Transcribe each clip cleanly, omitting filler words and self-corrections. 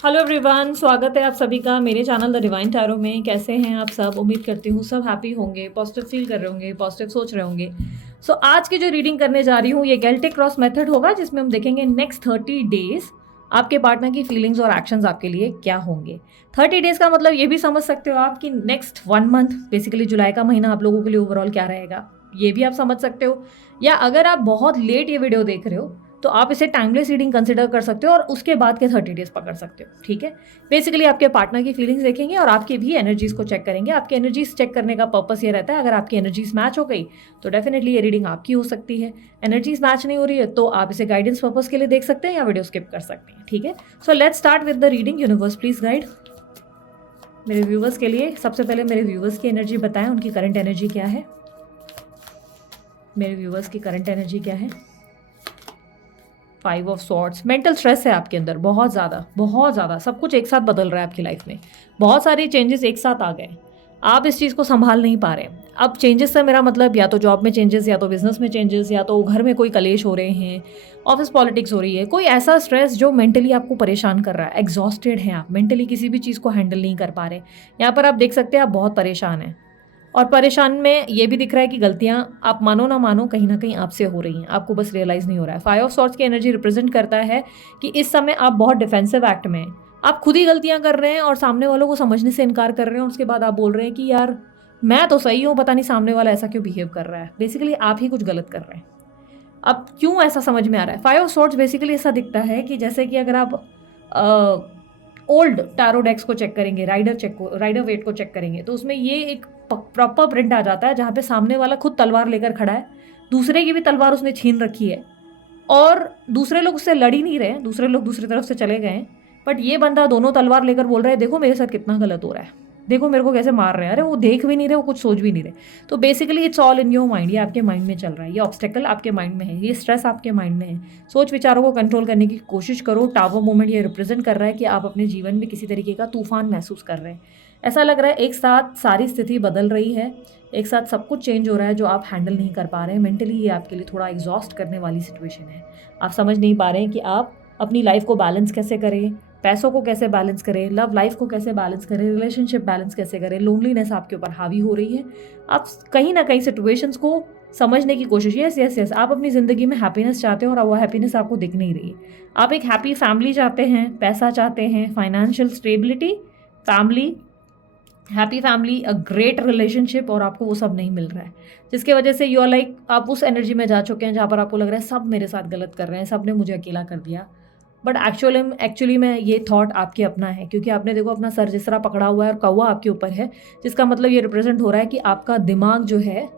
Hello everyone, स्वागत है आप सभी का मेरे चैनल द डिवाइन टैरो में। कैसे हैं आप सब? उम्मीद करती हूँ सब हैप्पी होंगे, पॉजिटिव फील कर रहे होंगे, पॉजिटिव सोच रहे होंगे। आज की जो रीडिंग करने जा रही हूँ ये गेल्टिक क्रॉस मेथड होगा, जिसमें हम देखेंगे नेक्स्ट 30 डेज आपके पार्टनर की फीलिंग्स और एक्शंस आपके लिए क्या होंगे। 30 डेज का मतलब ये भी समझ सकते हो आप कि नेक्स्ट 1 मंथ, बेसिकली जुलाई का महीना आप लोगों के लिए ओवरऑल क्या रहेगा, ये भी आप समझ सकते हो। या अगर आप बहुत लेट ये वीडियो देख रहे हो तो आप इसे टाइमलेस रीडिंग कंसिडर कर सकते हो और उसके बाद के 30 डेज पकड़ सकते हो। ठीक है, बेसिकली आपके पार्टनर की फीलिंग्स देखेंगे और आपकी भी एनर्जीज को चेक करेंगे। आपकी एनर्जीज चेक करने का पर्पस ये रहता है, अगर आपकी एनर्जीज मैच हो गई तो डेफिनेटली ये रीडिंग आपकी हो सकती है। एनर्जीज मैच नहीं हो रही है तो आप इसे गाइडेंस पर्पस के लिए देख सकते हैं या वीडियो स्किप कर सकते हैं। ठीक है, so let's start with the reading. Universe please guide मेरे व्यूवर्स के लिए। सबसे पहले मेरे व्यूवर्स की एनर्जी बताएं, उनकी करंट एनर्जी क्या है। मेरे व्यूवर्स की करंट एनर्जी क्या है? 5 ऑफ सॉर्ड्स। मेंटल स्ट्रेस है आपके अंदर बहुत ज़्यादा, बहुत ज़्यादा। सब कुछ एक साथ बदल रहा है आपकी लाइफ में, बहुत सारे चेंजेस एक साथ आ गए। आप इस चीज़ को संभाल नहीं पा रहे। अब चेंजेस से मेरा मतलब या तो जॉब में चेंजेस, या तो बिजनेस में चेंजेस, या तो घर में कोई कलेश हो रहे हैं, ऑफिस पॉलिटिक्स हो रही है, कोई ऐसा स्ट्रेस जो मेंटली आपको परेशान कर रहा है। एग्जॉस्टेड हैं आप, मेंटली किसी भी चीज़ को हैंडल नहीं कर पा रहे। यहाँ पर आप देख सकते हैं आप बहुत परेशान हैं। और परेशान में ये भी दिख रहा है कि गलतियां आप मानो ना मानो कहीं ना कहीं आपसे हो रही हैं, आपको बस रियलाइज़ नहीं हो रहा है। 5 ऑफ सॉर्ड्स की एनर्जी रिप्रेजेंट करता है कि इस समय आप बहुत डिफेंसिव एक्ट में हैं। आप खुद ही गलतियां कर रहे हैं और सामने वालों को समझने से इनकार कर रहे हैं, और उसके बाद आप बोल रहे हैं कि यार मैं तो सही हूँ, पता नहीं सामने वाला ऐसा क्यों बिहेव कर रहा है। बेसिकली आप ही कुछ गलत कर रहे हैं। अब क्यों ऐसा समझ में आ रहा है? 5 ऑफ सॉर्ड्स बेसिकली ऐसा दिखता है कि जैसे कि अगर आप ओल्ड टैरो डेक्स को चेक करेंगे, राइडर वेट को चेक करेंगे, तो उसमें ये एक प्रॉपर प्रिंट आ जाता है जहाँ पे सामने वाला खुद तलवार लेकर खड़ा है, दूसरे की भी तलवार उसने छीन रखी है और दूसरे लोग उससे लड़ ही नहीं रहे हैं, दूसरे लोग दूसरी तरफ से चले गए हैं। बट ये बंदा दोनों तलवार लेकर बोल रहा है देखो मेरे साथ कितना गलत हो रहा है, देखो मेरे को कैसे मार रहे हैं। अरे वो देख भी नहीं रहे, वो कुछ सोच भी नहीं रहे। तो basically it's all in your mind, ये आपके माइंड में चल रहा है, ये ऑब्स्टेकल आपके माइंड में है, ये स्ट्रेस आपके माइंड में है। सोच विचारों को कंट्रोल करने की कोशिश करो। टावर मोमेंट ये रिप्रेजेंट कर रहा है कि आप अपने जीवन में किसी तरीके का तूफान महसूस कर रहे हैं। ऐसा लग रहा है एक साथ सारी स्थिति बदल रही है, एक साथ सब कुछ चेंज हो रहा है जो आप हैंडल नहीं कर पा रहे हैं। मेंटली ये आपके लिए थोड़ा एग्जॉस्ट करने वाली सिचुएशन है। आप समझ नहीं पा रहे हैं कि आप अपनी लाइफ को बैलेंस कैसे करें, पैसों को कैसे बैलेंस करें, लव लाइफ को कैसे बैलेंस करें, रिलेशनशिप बैलेंस कैसे करें। लोनलीनेस आपके ऊपर हावी हो रही है। आप कहीं ना कहीं सिचुएशंस को समझने की कोशिश, यस यस यस, आप अपनी ज़िंदगी में हैप्पीनेस चाहते हो और वो हैप्पीनेस आपको दिख नहीं रही है। आप एक हैप्पी फैमिली चाहते हैं, पैसा चाहते हैं, financial stability, family, happy family, a great relationship, और आपको वो सब नहीं मिल रहा है, जिसकी वजह से यू आर लाइक आप उस एनर्जी में जा चुके हैं जहाँ पर आपको लग रहा है सब मेरे साथ गलत कर रहे हैं, सब ने मुझे अकेला कर दिया। बट एक्चुअली में ये थॉट आपके अपना है, क्योंकि आपने देखो अपना सर जिस तरह पकड़ा हुआ है और कौवा आपके ऊपर है, जिसका मतलब ये रिप्रेजेंट हो रहा है कि आपका दिमाग जो है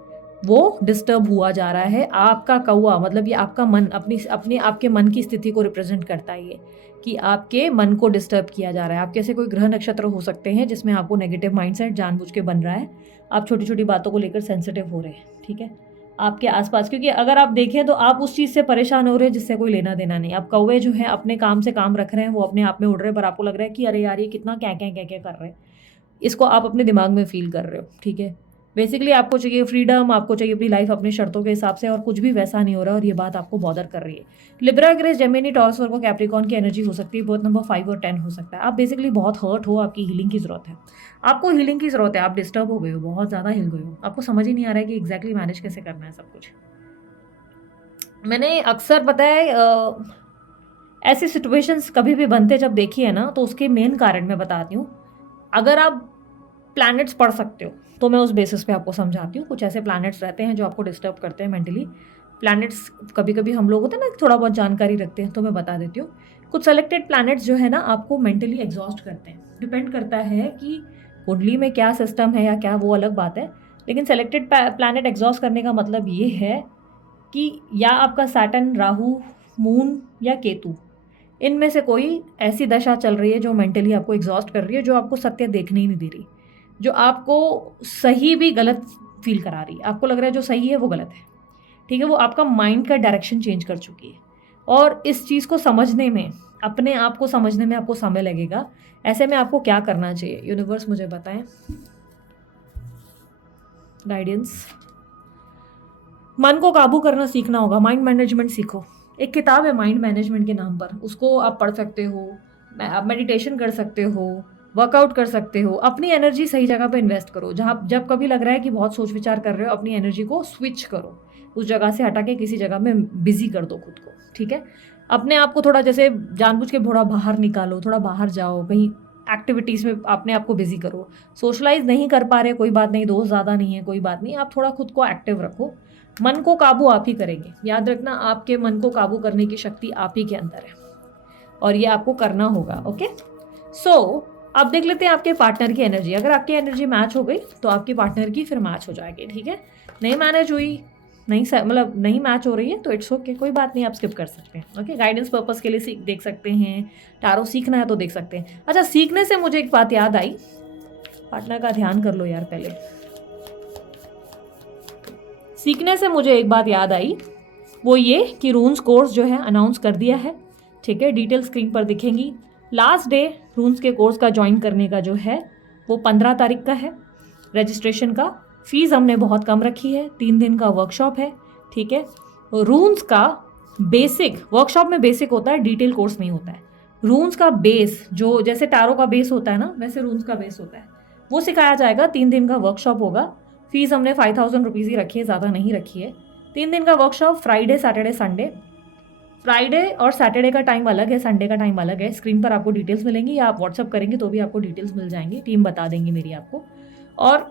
वो डिस्टर्ब हुआ जा रहा है। आपका कौवा मतलब ये आपका मन, अपनी आपके मन की स्थिति को रिप्रेजेंट करता है ये, कि आपके मन को डिस्टर्ब किया जा रहा है। आपके ऐसे कोई ग्रह नक्षत्र हो सकते हैं जिसमें आपको नेगेटिव माइंडसेट जानबूझ के बन रहा है। आप छोटी छोटी बातों को लेकर सेंसिटिव हो रहे हैं। ठीक है, आपके आसपास, क्योंकि अगर आप देखें तो आप उस चीज़ से परेशान हो रहे हैं जिससे कोई लेना देना नहीं। आप कौवे जो है अपने काम से काम रख रहे हैं, वो अपने आप में उड़ रहे हैं, पर आपको लग रहा है कि अरे यार ये कितना क्या क्या क्या क्या कर रहे हैं। इसको आप अपने दिमाग में फील कर रहे हो। ठीक है, बेसिकली आपको चाहिए फ्रीडम, आपको चाहिए अपनी लाइफ अपने शर्तों के हिसाब से, और कुछ भी वैसा नहीं हो रहा और ये बात आपको बॉदर कर रही है। लिब्रा, ग्रेस, जेमिनी, टॉरस, वर्गो, कैप्रिकॉर्न की एनर्जी हो सकती है। बर्थ नंबर 5 और 10 हो सकता है। आप बेसिकली बहुत हर्ट हो, आपकी हीलिंग की जरूरत है, आपको हीलिंग की जरूरत है। आप डिस्टर्ब हो गए हो, बहुत ज़्यादा हिल गए हो, आपको समझ ही नहीं आ रहा है कि एग्जैक्टली मैनेज कैसे करना है सब कुछ। मैंने अक्सर पता है ऐसी सिचुएशंस कभी भी बनते जब देखी है ना, तो उसके मेन कारण मैं बताती हूँ। अगर आप प्लैनेट्स पढ़ सकते हो तो मैं उस बेसिस पे आपको समझाती हूँ। कुछ ऐसे प्लैनेट्स रहते हैं जो आपको डिस्टर्ब करते हैं मेंटली। प्लैनेट्स कभी कभी हम लोग होते हैं ना थोड़ा बहुत जानकारी रखते हैं, तो मैं बता देती हूँ। कुछ सेलेक्टेड प्लैनेट्स जो है ना आपको मेंटली एग्जॉस्ट करते हैं। डिपेंड करता है कि कुंडली में क्या सिस्टम है या क्या, वो अलग बात है। लेकिन सेलेक्टेड प्लैनेट एग्जॉस्ट करने का मतलब ये है कि या आपका सैटर्न, राहु, मून या केतु, इनमें से कोई ऐसी दशा चल रही है जो मेंटली आपको एग्जॉस्ट कर रही है, जो आपको सत्य देखने ही नहीं दे रही, जो आपको सही भी गलत फील करा रही है। आपको लग रहा है जो सही है वो गलत है। ठीक है, वो आपका माइंड का डायरेक्शन चेंज कर चुकी है। और इस चीज़ को समझने में, अपने आप को समझने में आपको समय लगेगा। ऐसे में आपको क्या करना चाहिए, यूनिवर्स मुझे बताएं गाइडेंस। मन को काबू करना सीखना होगा, माइंड मैनेजमेंट सीखो। एक किताब है माइंड मैनेजमेंट के नाम पर, उसको आप पढ़ सकते हो। आप मेडिटेशन कर सकते हो, वर्कआउट कर सकते हो, अपनी एनर्जी सही जगह पे इन्वेस्ट करो। जहाँ जब कभी लग रहा है कि बहुत सोच विचार कर रहे हो, अपनी एनर्जी को स्विच करो, उस जगह से हटा के किसी जगह में बिजी कर दो खुद को, ठीक है। अपने आप को थोड़ा जैसे जानबूझ के थोड़ा बाहर निकालो, थोड़ा बाहर जाओ, कहीं एक्टिविटीज़ में अपने आप को बिजी करो। सोशलाइज नहीं कर पा रहे, कोई बात नहीं, दोस्त ज़्यादा नहीं है, कोई बात नहीं, आप थोड़ा खुद को एक्टिव रखो। मन को काबू आप ही करेंगे, याद रखना, आपके मन को काबू करने की शक्ति आप ही के अंदर है और ये आपको करना होगा। ओके, सो अब देख लेते हैं आपके पार्टनर की एनर्जी। अगर आपकी एनर्जी मैच हो गई तो आपके पार्टनर की फिर मैच हो जाएगी, ठीक है। नहीं मैनेज हुई, नहीं मतलब नहीं मैच हो रही है तो इट्स ओके, कोई बात नहीं, आप स्किप कर सकते हैं। ओके, गाइडेंस पर्पस के लिए देख सकते हैं, टारो सीखना है तो देख सकते हैं। अच्छा, सीखने से मुझे एक बात याद आई, पार्टनर का ध्यान कर लो यार पहले। सीखने से मुझे एक बात याद आई, वो ये कि रून्स कोर्स जो है अनाउंस कर दिया है, ठीक है। डिटेल स्क्रीन पर दिखेंगी। लास्ट डे रून्स के कोर्स का ज्वाइन करने का जो है वो 15 तारीख का है। रजिस्ट्रेशन का फीस हमने बहुत कम रखी है, 3 दिन का वर्कशॉप है, ठीक है। रून्स का बेसिक, वर्कशॉप में बेसिक होता है, डिटेल कोर्स नहीं होता है। रून्स का बेस, जो जैसे टारो का बेस होता है ना, वैसे रून्स का बेस होता है, वो सिखाया जाएगा। 3 दिन का वर्कशॉप होगा। फीस हमने 5000 रुपीज़ ही रखी है, ज़्यादा नहीं रखी है। 3 दिन का workshop, Friday Saturday Sunday. Friday और सैटरडे का टाइम अलग है, संडे का टाइम अलग है। स्क्रीन पर आपको डिटेल्स मिलेंगी, या आप व्हाट्सअप करेंगे तो भी आपको डिटेल्स मिल जाएंगी, टीम बता देंगी मेरी आपको। और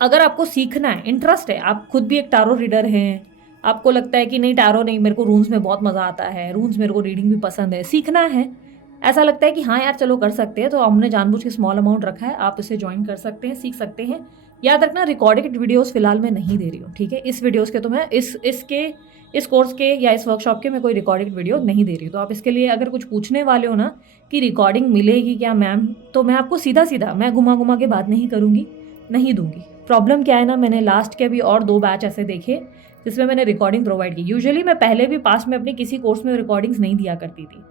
अगर आपको सीखना है, इंटरेस्ट है, आप खुद भी एक टारो रीडर हैं, आपको लगता है कि नहीं टारो नहीं, मेरे को रून्स में बहुत मज़ा आता है, रून्स मेरे को रीडिंग भी पसंद है, सीखना है, ऐसा लगता है कि हाँ यार चलो कर सकते हैं, तो हमने जानबूझ के स्मॉल अमाउंट रखा है, आप इसे ज्वाइन कर सकते हैं, सीख सकते हैं। याद रखना, रिकॉर्डेड वीडियोस फिलहाल मैं नहीं दे रही हूँ, ठीक है। इस वीडियोस के तो मैं इस कोर्स के या इस वर्कशॉप के मैं कोई रिकॉर्डेड वीडियो नहीं दे रही हूँ। तो आप इसके लिए अगर कुछ पूछने वाले हो ना कि रिकॉर्डिंग मिलेगी क्या मैम, तो मैं आपको सीधा सीधा, मैं घुमा घुमा के बात नहीं करूँगी, नहीं दूंगी। प्रॉब्लम क्या है ना, मैंने लास्ट के भी और 2 बैच ऐसे देखे जिसमें मैंने रिकॉर्डिंग प्रोवाइड की। यूजुअली मैं पहले भी पास्ट में अपने किसी कोर्स में रिकॉर्डिंग्स नहीं दिया करती थी,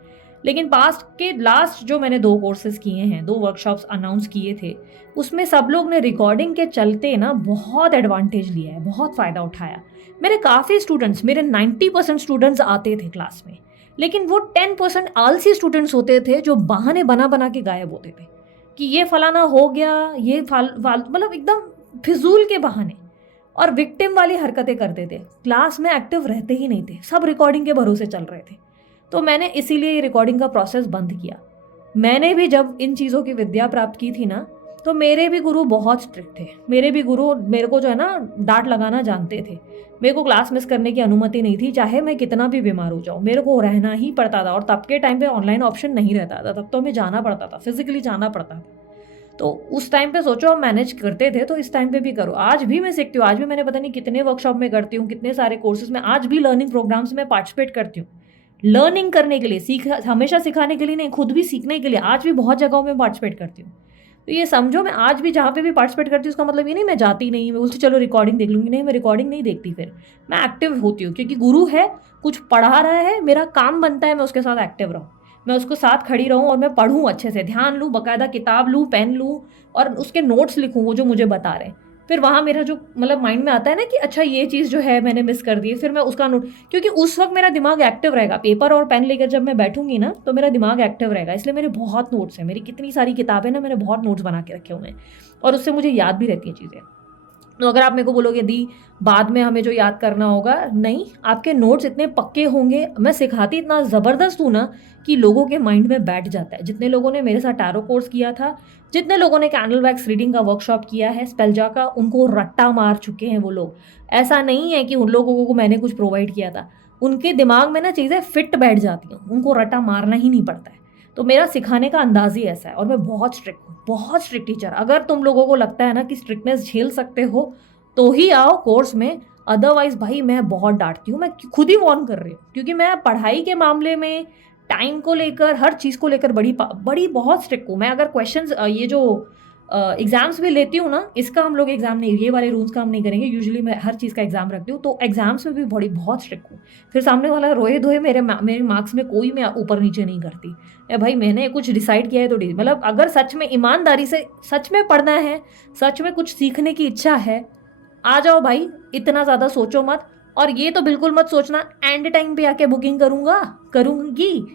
लेकिन पास्ट के लास्ट जो मैंने 2 कोर्सेज किए हैं, 2 वर्कशॉप्स अनाउंस किए थे, उसमें सब लोग ने रिकॉर्डिंग के चलते ना बहुत एडवांटेज लिया है, बहुत फ़ायदा उठाया। मेरे काफ़ी स्टूडेंट्स, मेरे 90% स्टूडेंट्स आते थे क्लास में, लेकिन वो 10% आलसी स्टूडेंट्स होते थे जो बहाने बना बना के गायब होते थे कि ये फलाना हो गया, ये मतलब एकदम फिजूल के बहाने और विक्टिम वाली हरकतें करते थे। क्लास में एक्टिव रहते ही नहीं थे, सब रिकॉर्डिंग के भरोसे चल रहे थे। तो मैंने इसीलिए ये रिकॉर्डिंग का प्रोसेस बंद किया। मैंने भी जब इन चीज़ों की विद्या प्राप्त की थी ना, तो मेरे भी गुरु बहुत स्ट्रिक्ट थे। मेरे भी गुरु मेरे को जो है ना डांट लगाना जानते थे। मेरे को क्लास मिस करने की अनुमति नहीं थी, चाहे मैं कितना भी बीमार हो जाऊँ, मेरे को रहना ही पड़ता था। और तब के टाइम पे ऑनलाइन ऑप्शन नहीं रहता था, तब तो हमें जाना पड़ता था, फिजिकली जाना पड़ता था। तो उस टाइम पे सोचो हम मैनेज करते थे, तो इस टाइम पे भी करो। आज भी मैं सीखती हूँ, आज भी मैंने पता नहीं कितने वर्कशॉप में करती हूँ, कितने सारे कोर्सेज में, आज भी लर्निंग प्रोग्राम्स में पार्टिसिपेट करती हूँ। लर्निंग करने के लिए, हमेशा सिखाने के लिए नहीं, खुद भी सीखने के लिए आज भी बहुत जगहों में पार्टिसिपेट करती हूँ। तो ये समझो, मैं आज भी जहाँ पे भी पार्टिसिपेट करती हूँ, उसका मतलब ये नहीं मैं जाती नहीं, मैं बोलती चलो रिकॉर्डिंग देख लूँगी, नहीं मैं रिकॉर्डिंग नहीं देखती, फिर मैं एक्टिव होती हूँ, क्योंकि गुरु है, कुछ पढ़ा रहा है, मेरा काम बनता है मैं उसके साथ एक्टिव रहूँ, मैं उसको साथ खड़ी रहूँ और मैं पढ़ूँ अच्छे से, ध्यान लूँ, बाकायदा किताब लूँ, पेन लूँ और उसके नोट्स लिखूँ वो जो मुझे बता रहे हैं। फिर वहाँ मेरा जो मतलब माइंड में आता है ना कि अच्छा ये चीज़ जो है मैंने मिस कर दी है, फिर मैं उसका नोट, क्योंकि उस वक्त मेरा दिमाग एक्टिव रहेगा, पेपर और पेन लेकर जब मैं बैठूंगी ना तो मेरा दिमाग एक्टिव रहेगा। इसलिए मेरे बहुत नोट्स हैं, मेरी कितनी सारी किताबें ना, मैंने बहुत नोट्स बना के रखे हुए हैं और उससे मुझे याद भी रहती हैं चीज़ें। तो अगर आप मेरे को बोलोगे दी बाद में हमें जो याद करना होगा, नहीं, आपके नोट्स इतने पक्के होंगे, मैं सिखाती इतना ज़बरदस्त हूँ ना कि लोगों के माइंड में बैठ जाता है। जितने लोगों ने मेरे साथ टैरो कोर्स किया था, जितने लोगों ने कैंडल वैक्स रीडिंग का वर्कशॉप किया है, स्पेलजा का, उनको रट्टा मार चुके हैं वो लोग। ऐसा नहीं है कि उन लोगों को मैंने कुछ प्रोवाइड किया था, उनके दिमाग में ना चीज़ें फिट बैठ जाती हैं, उनको रट्टा मारना ही नहीं पड़ता है। तो मेरा सिखाने का अंदाज ही ऐसा है और मैं बहुत स्ट्रिक्ट हूँ, बहुत स्ट्रिक्ट टीचर। अगर तुम लोगों को लगता है ना कि स्ट्रिक्टनेस झेल सकते हो तो ही आओ कोर्स में, अदरवाइज भाई मैं बहुत डांटती हूँ, मैं खुद ही वॉर्न कर रही हूँ, क्योंकि मैं पढ़ाई के मामले में, टाइम को लेकर, हर चीज़ को लेकर बड़ी बहुत स्ट्रिक्ट हूँ मैं। अगर क्वेश्चंस ये जो एग्जाम्स भी लेती हूँ ना, इसका हम लोग एग्जाम नहीं, ये वाले रूल्स का हम नहीं करेंगे, यूजुअली मैं हर चीज़ का एग्जाम रखती हूँ, तो एग्जाम्स में भी बहुत स्ट्रिक्ट हूँ। फिर सामने वाला रोए धोए मेरे मार्क्स में कोई मैं ऊपर नीचे नहीं करती। भाई मैंने कुछ डिसाइड किया है तो मतलब अगर सच में ईमानदारी से सच में पढ़ना है, सच में कुछ सीखने की इच्छा है, आ जाओ भाई, इतना ज़्यादा सोचो मत। और ये तो बिल्कुल मत सोचना एंड टाइम पे आके बुकिंग करूँगी,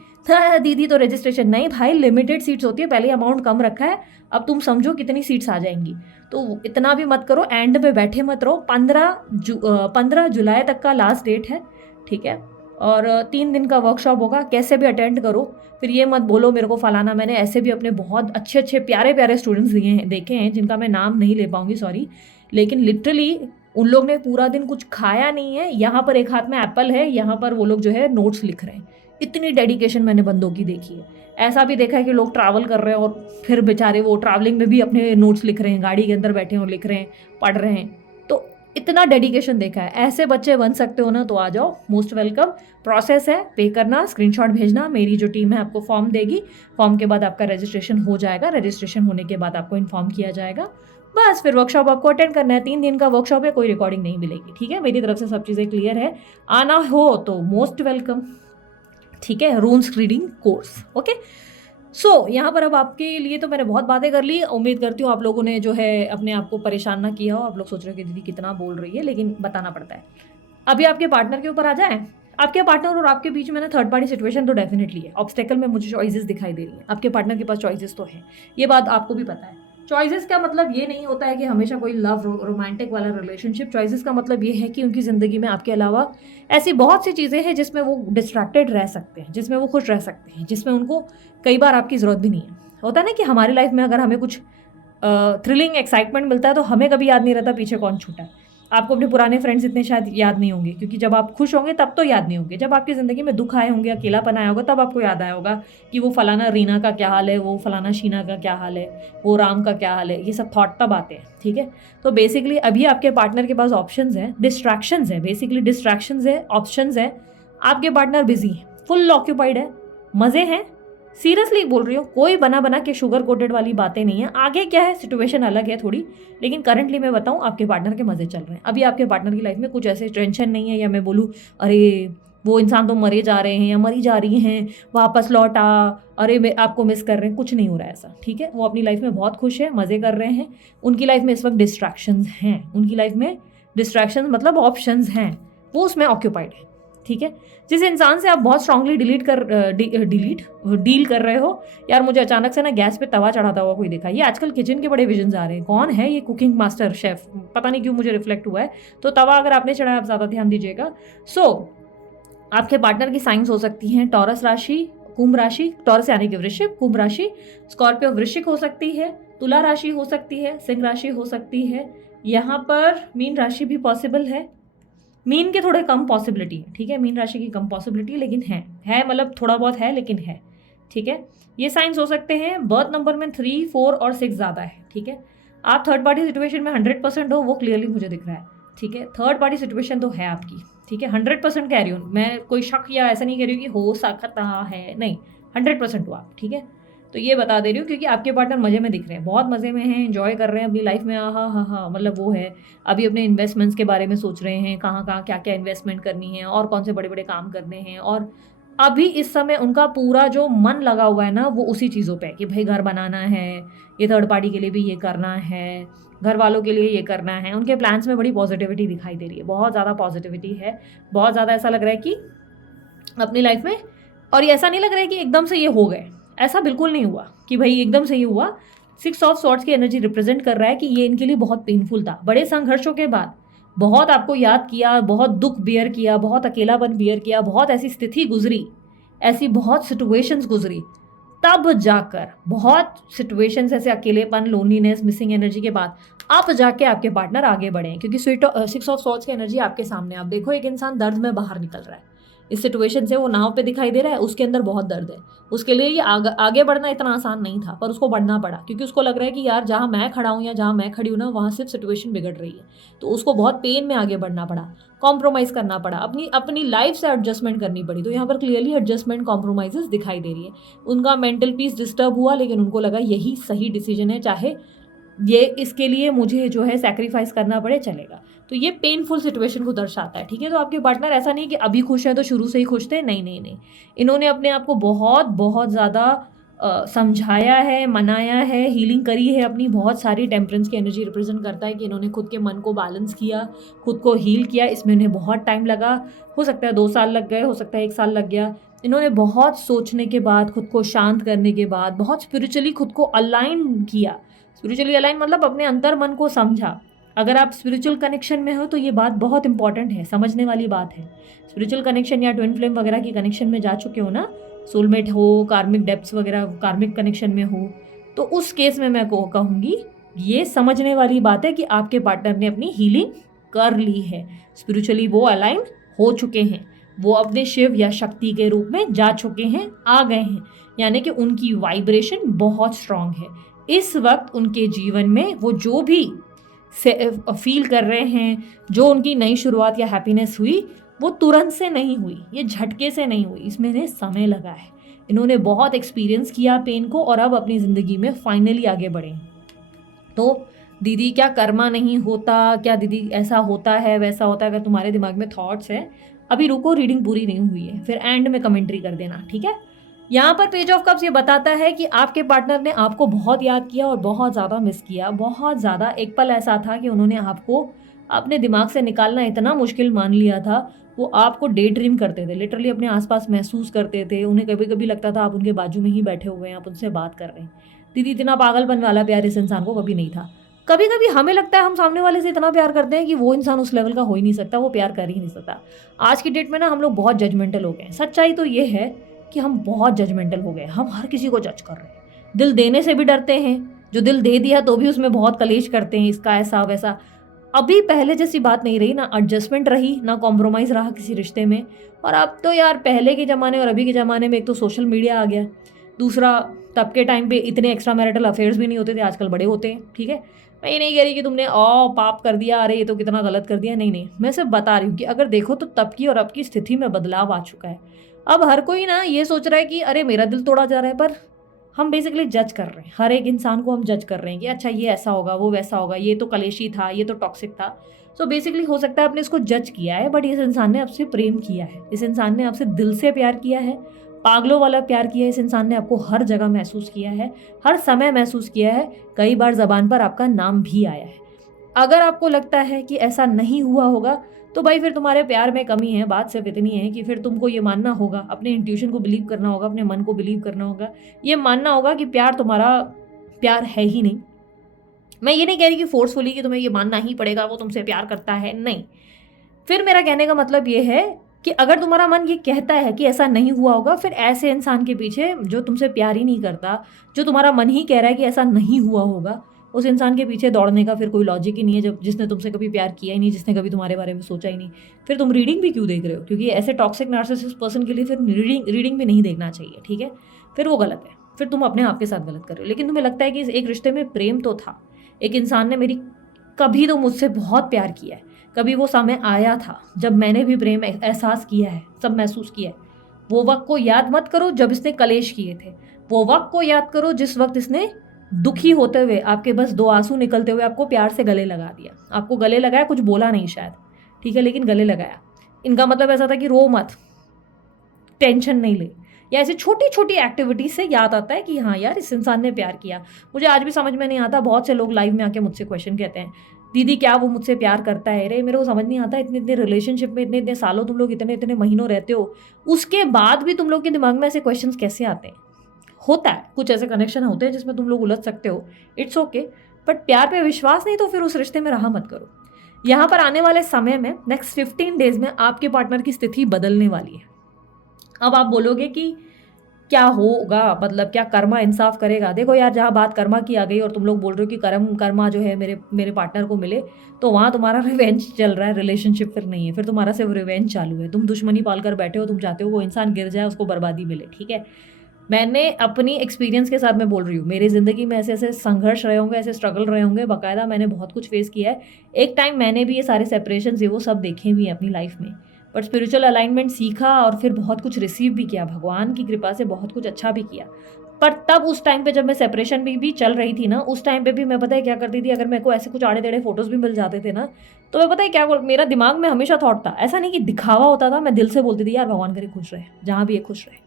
दीदी तो रजिस्ट्रेशन नहीं भाई, लिमिटेड सीट्स होती है, पहले अमाउंट कम रखा है, अब तुम समझो कितनी सीट्स आ जाएंगी। तो इतना भी मत करो, एंड पे बैठे मत रहो। 15 जुलाई तक का लास्ट डेट है, ठीक है। और 3 दिन का वर्कशॉप होगा, कैसे भी अटेंड करो। फिर ये मत बोलो मेरे को फलाना, मैंने ऐसे भी अपने बहुत अच्छे अच्छे प्यारे प्यारे स्टूडेंट्स देखे हैं जिनका मैं नाम नहीं ले पाऊंगी, सॉरी, लेकिन लिटरली उन लोग ने पूरा दिन कुछ खाया नहीं है, यहाँ पर एक हाथ में एप्पल है, यहाँ पर वो लोग जो है नोट्स लिख रहे हैं। इतनी डेडिकेशन मैंने बंदों की देखी है। ऐसा भी देखा है कि लोग ट्रैवल कर रहे हैं और फिर बेचारे वो ट्रैवलिंग में भी अपने नोट्स लिख रहे हैं, गाड़ी के अंदर बैठे हैं और लिख रहे हैं, पढ़ रहे हैं। तो इतना डेडिकेशन देखा है। ऐसे बच्चे बन सकते हो ना तो आ जाओ, मोस्ट वेलकम। प्रोसेस है, पे करना, स्क्रीनशॉट भेजना, मेरी जो टीम है आपको फॉर्म देगी, फॉर्म के बाद आपका रजिस्ट्रेशन हो जाएगा, रजिस्ट्रेशन होने के बाद आपको इन्फॉर्म किया जाएगा। बस फिर वर्कशॉप आपको अटेंड करना है। 3 दिन का वर्कशॉप है, कोई रिकॉर्डिंग नहीं मिलेगी, ठीक है। मेरी तरफ से सब चीज़ें क्लियर है, आना हो तो मोस्ट वेलकम, ठीक है। रून्स रीडिंग कोर्स, ओके। सो यहाँ पर अब आपके लिए तो मैंने बहुत बातें कर ली। उम्मीद करती हूँ आप लोगों ने जो है अपने आप को परेशान ना किया हो। आप लोग सोच रहे हो कि दीदी कितना बोल रही है, लेकिन बताना पड़ता है। अभी आपके पार्टनर के ऊपर आ जाए। आपके पार्टनर और आपके बीच में ना थर्ड पार्टी सिचुएशन तो डेफिनेटली है। ऑब्स्टेकल में मुझे चॉइसेस दिखाई दे रही है, आपके पार्टनर के पास चॉइसेस तो है, ये बात आपको भी पता है। चॉइसेस का मतलब ये नहीं होता है कि हमेशा कोई लव रोमांटिक वाला रिलेशनशिप। चॉइसेस का मतलब ये है कि उनकी ज़िंदगी में आपके अलावा ऐसी बहुत सी चीज़ें हैं जिसमें वो डिस्ट्रैक्टेड रह सकते हैं, जिसमें वो खुश रह सकते हैं, जिसमें उनको कई बार आपकी ज़रूरत भी नहीं है। होता है ना कि हमारी लाइफ में अगर हमें कुछ थ्रिलिंग एक्साइटमेंट मिलता है तो हमें कभी याद नहीं रहता पीछे कौन छूटा है। आपको अपने पुराने फ्रेंड्स इतने शायद याद नहीं होंगे, क्योंकि जब आप खुश होंगे तब तो याद नहीं होंगे। जब आपकी ज़िंदगी में दुख आए होंगे, अकेलापन आया होगा, तब आपको याद आया होगा कि वो फलाना रीना का क्या हाल है, वो फलाना शीना का क्या हाल है, वो राम का क्या हाल है। ये सब थॉट तब आते हैं, ठीक है। तो बेसिकली अभी आपके पार्टनर के पास ऑप्शंस हैं, डिस्ट्रैक्शंस है, बेसिकली डिस्ट्रैक्शंस है, ऑप्शंस है। आपके पार्टनर बिजी है, फुल ऑक्यूपाइड है, मज़े हैं। सीरियसली बोल रही हूँ, कोई बना बना के शुगर कोटेड वाली बातें नहीं है। आगे क्या है, सिचुएशन अलग है थोड़ी, लेकिन करंटली मैं बताऊँ आपके पार्टनर के मज़े चल रहे हैं। अभी आपके पार्टनर की लाइफ में कुछ ऐसे टेंशन नहीं है, या मैं बोलूँ अरे वो इंसान तो मरे जा रहे हैं या मरी जा रही हैं, वापस लौट आ, अरे मैं आपको मिस कर रहे हैं, कुछ नहीं हो रहा है ऐसा, ठीक है। वो अपनी लाइफ में बहुत खुश है, मज़े कर रहे हैं। उनकी लाइफ में इस वक्त डिस्ट्रैक्शंस हैं, उनकी लाइफ में डिस्ट्रैक्शंस मतलब ऑप्शंस हैं, वो उसमें ऑक्यूपाइड है, ठीक है। जिस इंसान से आप बहुत स्ट्रांगली डील कर रहे हो, यार मुझे अचानक से ना गैस पे तवा चढ़ाता हुआ कोई देखा। ये आजकल किचन के बड़े विजन्स आ रहे हैं। कौन है ये कुकिंग मास्टर शेफ, पता नहीं क्यों मुझे रिफ्लेक्ट हुआ है। तो तवा अगर आपने चढ़ाया, आप ज़्यादा ध्यान दीजिएगा। आपके पार्टनर की साइंस हो सकती हैं टॉरस राशि, कुंभ राशि, टॉरस यानी कि वृश्चिक, कुंभ राशि, स्कॉर्पियो वृश्चिक हो सकती है, तुला राशि हो सकती है, सिंह राशि हो सकती है, यहाँ पर मीन राशि भी पॉसिबल है। मीन के थोड़े कम पॉसिबिलिटी है, ठीक है। मीन राशि की कम पॉसिबिलिटी, लेकिन है मतलब थोड़ा बहुत है, लेकिन है, ठीक है। ये साइंस हो सकते हैं। बर्थ नंबर में 3, 4 और 6 ज़्यादा है, ठीक है। आप थर्ड पार्टी सिचुएशन में 100% हो, वो क्लियरली मुझे दिख रहा है, ठीक है। थर्ड पार्टी सिचुएशन तो है आपकी, ठीक है। 100% कह रही हूँ मैं, कोई शक या ऐसा नहीं कह रही हूँ कि हो सकता है, नहीं, 100% हो आप, ठीक है। तो ये बता दे रही हूँ क्योंकि आपके पार्टनर मज़े में दिख रहे हैं, बहुत मज़े में हैं, एंजॉय कर रहे हैं अपनी लाइफ में। हाँ, मतलब वो है, अभी अपने इन्वेस्टमेंट्स के बारे में सोच रहे हैं, कहाँ कहाँ क्या क्या इन्वेस्टमेंट करनी है और कौन से बड़े बड़े काम करने हैं। और अभी इस समय उनका पूरा जो मन लगा हुआ है ना, वो उसी चीज़ों पे है कि भाई घर बनाना है, ये थर्ड पार्टी के लिए भी ये करना है, घर वालों के लिए ये करना है। उनके प्लान्स में बड़ी पॉजिटिविटी दिखाई दे रही है, बहुत ज़्यादा पॉजिटिविटी है, बहुत ज़्यादा ऐसा लग रहा है कि अपनी लाइफ में। और ये ऐसा नहीं लग रहा है कि एकदम से ये हो गए, ऐसा बिल्कुल नहीं हुआ कि भाई एकदम से ये हुआ। 6 ऑफ सॉर्ड्स की एनर्जी रिप्रेजेंट कर रहा है कि ये इनके लिए बहुत पेनफुल था। बड़े संघर्षों के बाद, बहुत आपको याद किया, बहुत दुख बियर किया, बहुत अकेलापन बियर किया, बहुत ऐसी स्थिति गुजरी, ऐसी बहुत सिचुएशंस गुजरी, तब जाकर बहुत सिचुएशंस ऐसे अकेलेपन, लोनलीनेस, मिसिंग एनर्जी के बाद अब जाके आपके पार्टनर आगे बढ़े हैं। क्योंकि 6 ऑफ सॉर्ड्स की एनर्जी आपके सामने, आप देखो एक इंसान दर्द में बाहर निकल रहा है, इस सिचुएशन से वो नाव पे दिखाई दे रहा है, उसके अंदर बहुत दर्द है। उसके लिए ये आगे बढ़ना इतना आसान नहीं था, पर उसको बढ़ना पड़ा, क्योंकि उसको लग रहा है कि यार जहाँ मैं खड़ा हूँ या जहाँ मैं खड़ी हूँ ना, वहाँ सिर्फ सिचुएशन बिगड़ रही है। तो उसको बहुत पेन में आगे बढ़ना पड़ा, कॉम्प्रोमाइज़ करना पड़ा, अपनी लाइफ से एडजस्टमेंट करनी पड़ी। तो यहाँ पर क्लियरली एडजस्टमेंट, कॉम्प्रोमाइज़ दिखाई दे रही है। उनका मेंटल पीस डिस्टर्ब हुआ, लेकिन उनको लगा यही सही डिसीजन है, चाहे ये इसके लिए मुझे जो है सैक्रिफाइस करना पड़े, चलेगा। तो ये पेनफुल सिचुएशन को दर्शाता है, ठीक है। तो आपके पार्टनर ऐसा नहीं कि अभी खुश है तो शुरू से ही खुश थे, नहीं। इन्होंने अपने आप को बहुत ज़्यादा समझाया है, मनाया है, हीलिंग करी है अपनी। बहुत सारी टेम्परेंस की एनर्जी रिप्रेजेंट करता है कि इन्होंने खुद के मन को बैलेंस किया, खुद को हील किया। इसमें इन्हें बहुत टाइम लगा, हो सकता है 2 साल लग गए, हो सकता है 1 साल लग गया, इन्होंने बहुत सोचने के बाद, खुद को शांत करने के बाद, बहुत स्पिरिचुअली खुद को अलाइन किया। स्पिरिचुअली अलाइन मतलब अपने अंतर मन को समझा। अगर आप स्पिरिचुअल कनेक्शन में हो तो ये बात बहुत इंपॉर्टेंट है, समझने वाली बात है। स्पिरिचुअल कनेक्शन या ट्विन फ्लेम वगैरह की कनेक्शन में जा चुके हो ना, सोलमेट हो, कार्मिक डेप्थ्स वगैरह, कार्मिक कनेक्शन में हो, तो उस केस में मैं कहूँगी ये समझने वाली बात है कि आपके पार्टनर ने अपनी हीलिंग कर ली है, स्पिरिचुअली वो अलाइन हो चुके हैं, वो अपने शिव या शक्ति के रूप में जा चुके हैं, आ गए हैं, यानी कि उनकी वाइब्रेशन बहुत स्ट्रांग है। इस वक्त उनके जीवन में वो जो भी फील कर रहे हैं, जो उनकी नई शुरुआत या हैप्पीनेस हुई, वो तुरंत से नहीं हुई, ये झटके से नहीं हुई, इसमें इन्हें समय लगा है। इन्होंने बहुत एक्सपीरियंस किया पेन को और अब अपनी ज़िंदगी में फाइनली आगे बढ़े। तो दीदी क्या कर्मा नहीं होता, क्या दीदी ऐसा होता है वैसा होता है, अगर तुम्हारे दिमाग में थॉट्स हैं, अभी रुको, रीडिंग पूरी नहीं हुई है, फिर एंड में कमेंट्री कर देना, ठीक है। यहाँ पर पेज ऑफ कप्स ये बताता है कि आपके पार्टनर ने आपको बहुत याद किया और बहुत ज़्यादा मिस किया, बहुत ज़्यादा। एक पल ऐसा था कि उन्होंने आपको अपने दिमाग से निकालना इतना मुश्किल मान लिया था, वो आपको डे ड्रीम करते थे, लिटरली अपने आसपास महसूस करते थे। उन्हें कभी कभी लगता था आप उनके बाजू में ही बैठे हुए हैं, आप उनसे बात कर रहे हैं। दीदी इतना पागलपन वाला प्यार इस इंसान को कभी नहीं था। कभी कभी हमें लगता है हम सामने वाले से इतना प्यार करते हैं कि वो इंसान उस लेवल का हो ही नहीं सकता, वो प्यार कर ही नहीं सकता। आज की डेट में ना हम लोग बहुत जजमेंटल हो गए हैं। सच्चाई तो ये है कि हम बहुत जजमेंटल हो गए, हम हर किसी को जज कर रहे हैं, दिल देने से भी डरते हैं, जो दिल दे दिया तो भी उसमें बहुत कलेश करते हैं, इसका ऐसा वैसा। अभी पहले जैसी बात नहीं रही, ना एडजस्टमेंट रही, ना कॉम्प्रोमाइज़ रहा किसी रिश्ते में। और अब तो यार पहले के ज़माने और अभी के ज़माने में एक तो सोशल मीडिया आ गया, दूसरा तब के टाइम पे इतने एक्स्ट्रा मैरिटल अफेयर्स भी नहीं होते थे, आजकल बड़े होते हैं, ठीक है। मैं ये नहीं कह रही कि तुमने पाप कर दिया, अरे ये तो कितना गलत कर दिया, नहीं नहीं, मैं सिर्फ बता रही हूँ कि अगर देखो तो तब की और अब की स्थिति में बदलाव आ चुका है। अब हर कोई ना ये सोच रहा है कि अरे मेरा दिल तोड़ा जा रहा है, पर हम बेसिकली जज कर रहे हैं, हर एक इंसान को हम जज कर रहे हैं कि अच्छा ये ऐसा होगा, वो वैसा होगा, ये तो कलेशी था, ये तो टॉक्सिक था। सो बेसिकली हो सकता है आपने इसको जज किया है, बट इस इंसान ने आपसे प्रेम किया है, इस इंसान ने आपसे दिल से प्यार किया है, पागलों वाला प्यार किया है। इस इंसान ने आपको हर जगह महसूस किया है, हर समय महसूस किया है, कई बार ज़बान पर आपका नाम भी आया है। अगर आपको लगता है कि ऐसा नहीं हुआ होगा तो भाई फिर तुम्हारे प्यार में कमी है। बात सिर्फ इतनी है कि फिर तुमको ये मानना होगा, अपने इंट्यूशन को बिलीव करना होगा, अपने मन को बिलीव करना होगा, ये मानना होगा कि प्यार तुम्हारा प्यार है ही नहीं। मैं ये नहीं कह रही कि फोर्सफुली कि तुम्हें ये मानना ही पड़ेगा वो तुमसे प्यार करता है, नहीं। फिर मेरा कहने का मतलब ये है कि अगर तुम्हारा मन ये कहता है कि ऐसा नहीं हुआ होगा, फिर ऐसे इंसान के पीछे जो तुमसे प्यार ही नहीं करता, जो तुम्हारा मन ही कह रहा है कि ऐसा नहीं हुआ होगा, उस इंसान के पीछे दौड़ने का फिर कोई लॉजिक ही नहीं है, जब जिसने तुमसे कभी प्यार किया ही नहीं, जिसने कभी तुम्हारे बारे में सोचा ही नहीं। फिर तुम रीडिंग भी क्यों देख रहे हो? क्योंकि ऐसे टॉक्सिक नार्सिसिस्ट पर्सन के लिए फिर रीडिंग भी नहीं देखना चाहिए, ठीक है। फिर वो गलत है, फिर तुम अपने आप के साथ गलत कर रहे हो। लेकिन तुम्हें लगता है कि इस एक रिश्ते में प्रेम तो था, एक इंसान ने मेरी कभी तो मुझसे बहुत प्यार किया है, कभी वो समय आया था जब मैंने भी प्रेम एहसास किया है, सब महसूस किया है। वो वक्त को याद मत करो जब इसने कलेश किए थे, वो वक्त को याद करो जिस वक्त इसने दुखी होते हुए, आपके बस दो आंसू निकलते हुए आपको प्यार से गले लगा दिया। आपको गले लगाया, कुछ बोला नहीं शायद, ठीक है, लेकिन गले लगाया। इनका मतलब ऐसा था कि रो मत, टेंशन नहीं ले, या ऐसी छोटी छोटी एक्टिविटीज से याद आता है कि हाँ यार इस इंसान ने प्यार किया। मुझे आज भी समझ में नहीं आता, बहुत से लोग लाइव में आके मुझसे क्वेश्चन कहते हैं, दीदी क्या वो मुझसे प्यार करता है? अरे मेरे को समझ नहीं आता, इतने इतने रिलेशनशिप में इतने इतने सालों तुम लोग इतने इतने महीनों रहते हो, उसके बाद भी तुम लोग के दिमाग में ऐसे क्वेश्चंस कैसे आते हैं? होता है, कुछ ऐसे कनेक्शन होते हैं जिसमें तुम लोग उलझ सकते हो, इट्स ओके, बट प्यार पे विश्वास नहीं तो फिर उस रिश्ते में रहा मत करो। यहाँ पर आने वाले समय में नेक्स्ट 15 डेज में आपके पार्टनर की स्थिति बदलने वाली है। अब आप बोलोगे कि क्या होगा, मतलब क्या कर्मा इंसाफ करेगा? देखो यार, जहाँ बात कर्मा की आ गई और तुम लोग बोल रहे हो कि कर्मा जो है मेरे पार्टनर को मिले, तो वहाँ तुम्हारा रिवेंज चल रहा है, रिलेशनशिप फिर नहीं है, फिर तुम्हारा सिर्फ रिवेंज चालू है। तुम दुश्मनी पाल कर बैठे हो, तुम चाहते हो वो इंसान गिर जाए, उसको बर्बादी मिले, ठीक है। मैंने अपनी एक्सपीरियंस के साथ मैं बोल रही हूँ, मेरी ज़िंदगी में ऐसे ऐसे संघर्ष रहे होंगे, ऐसे स्ट्रगल रहे होंगे, बाकायदा मैंने बहुत कुछ फेस किया है। एक टाइम मैंने भी ये सारे सेपरेशन ये वो सब देखे भी हैं अपनी लाइफ में, बट स्पिरिचुअल अलाइनमेंट सीखा और फिर बहुत कुछ रिसीव भी किया, भगवान की कृपा से बहुत कुछ अच्छा भी किया। पर तब उस टाइम पे जब मैं सेपरेशन भी चल रही थी ना, उस टाइम पे भी मैं पता है क्या करती थी, अगर मेरे को ऐसे कुछ आड़े टेढ़े फोटोज़ भी मिल जाते थे ना, तो मैं पता है क्या, मेरा दिमाग में हमेशा थॉट था, ऐसा नहीं कि दिखावा होता था, मैं दिल से बोलती थी यार भगवान करे खुश रहे, जहाँ भी ये खुश रहे,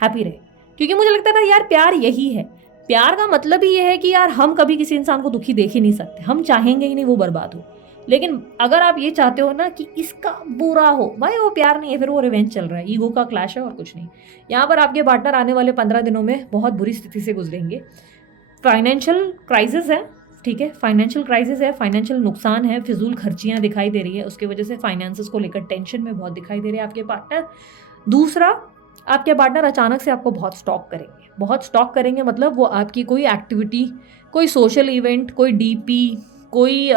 हैप्पी रहे। क्योंकि मुझे लगता था यार प्यार यही है, प्यार का मतलब ही ये है कि यार हम कभी किसी इंसान को दुखी देख ही नहीं सकते, हम चाहेंगे ही नहीं वो बर्बाद हो। लेकिन अगर आप ये चाहते हो ना कि इसका बुरा हो, भाई वो प्यार नहीं है, फिर वो रिवेंज चल रहा है, ईगो का क्लैश है और कुछ नहीं। यहाँ पर आपके पार्टनर आने वाले 15 दिनों में बहुत बुरी स्थिति से गुजरेंगे। फाइनेंशियल क्राइसिस है, ठीक है, फाइनेंशियल क्राइसिस है, फाइनेंशियल नुकसान है, फिजूल खर्चियाँ दिखाई दे रही है, उसकी वजह से फाइनेंसेस को लेकर टेंशन में बहुत दिखाई दे रहे हैं आपके पार्टनर। दूसरा, आपके पार्टनर अचानक से आपको बहुत स्टॉक करेंगे, बहुत स्टॉक करेंगे, मतलब वो आपकी कोई एक्टिविटी, कोई सोशल इवेंट, कोई डीपी, कोई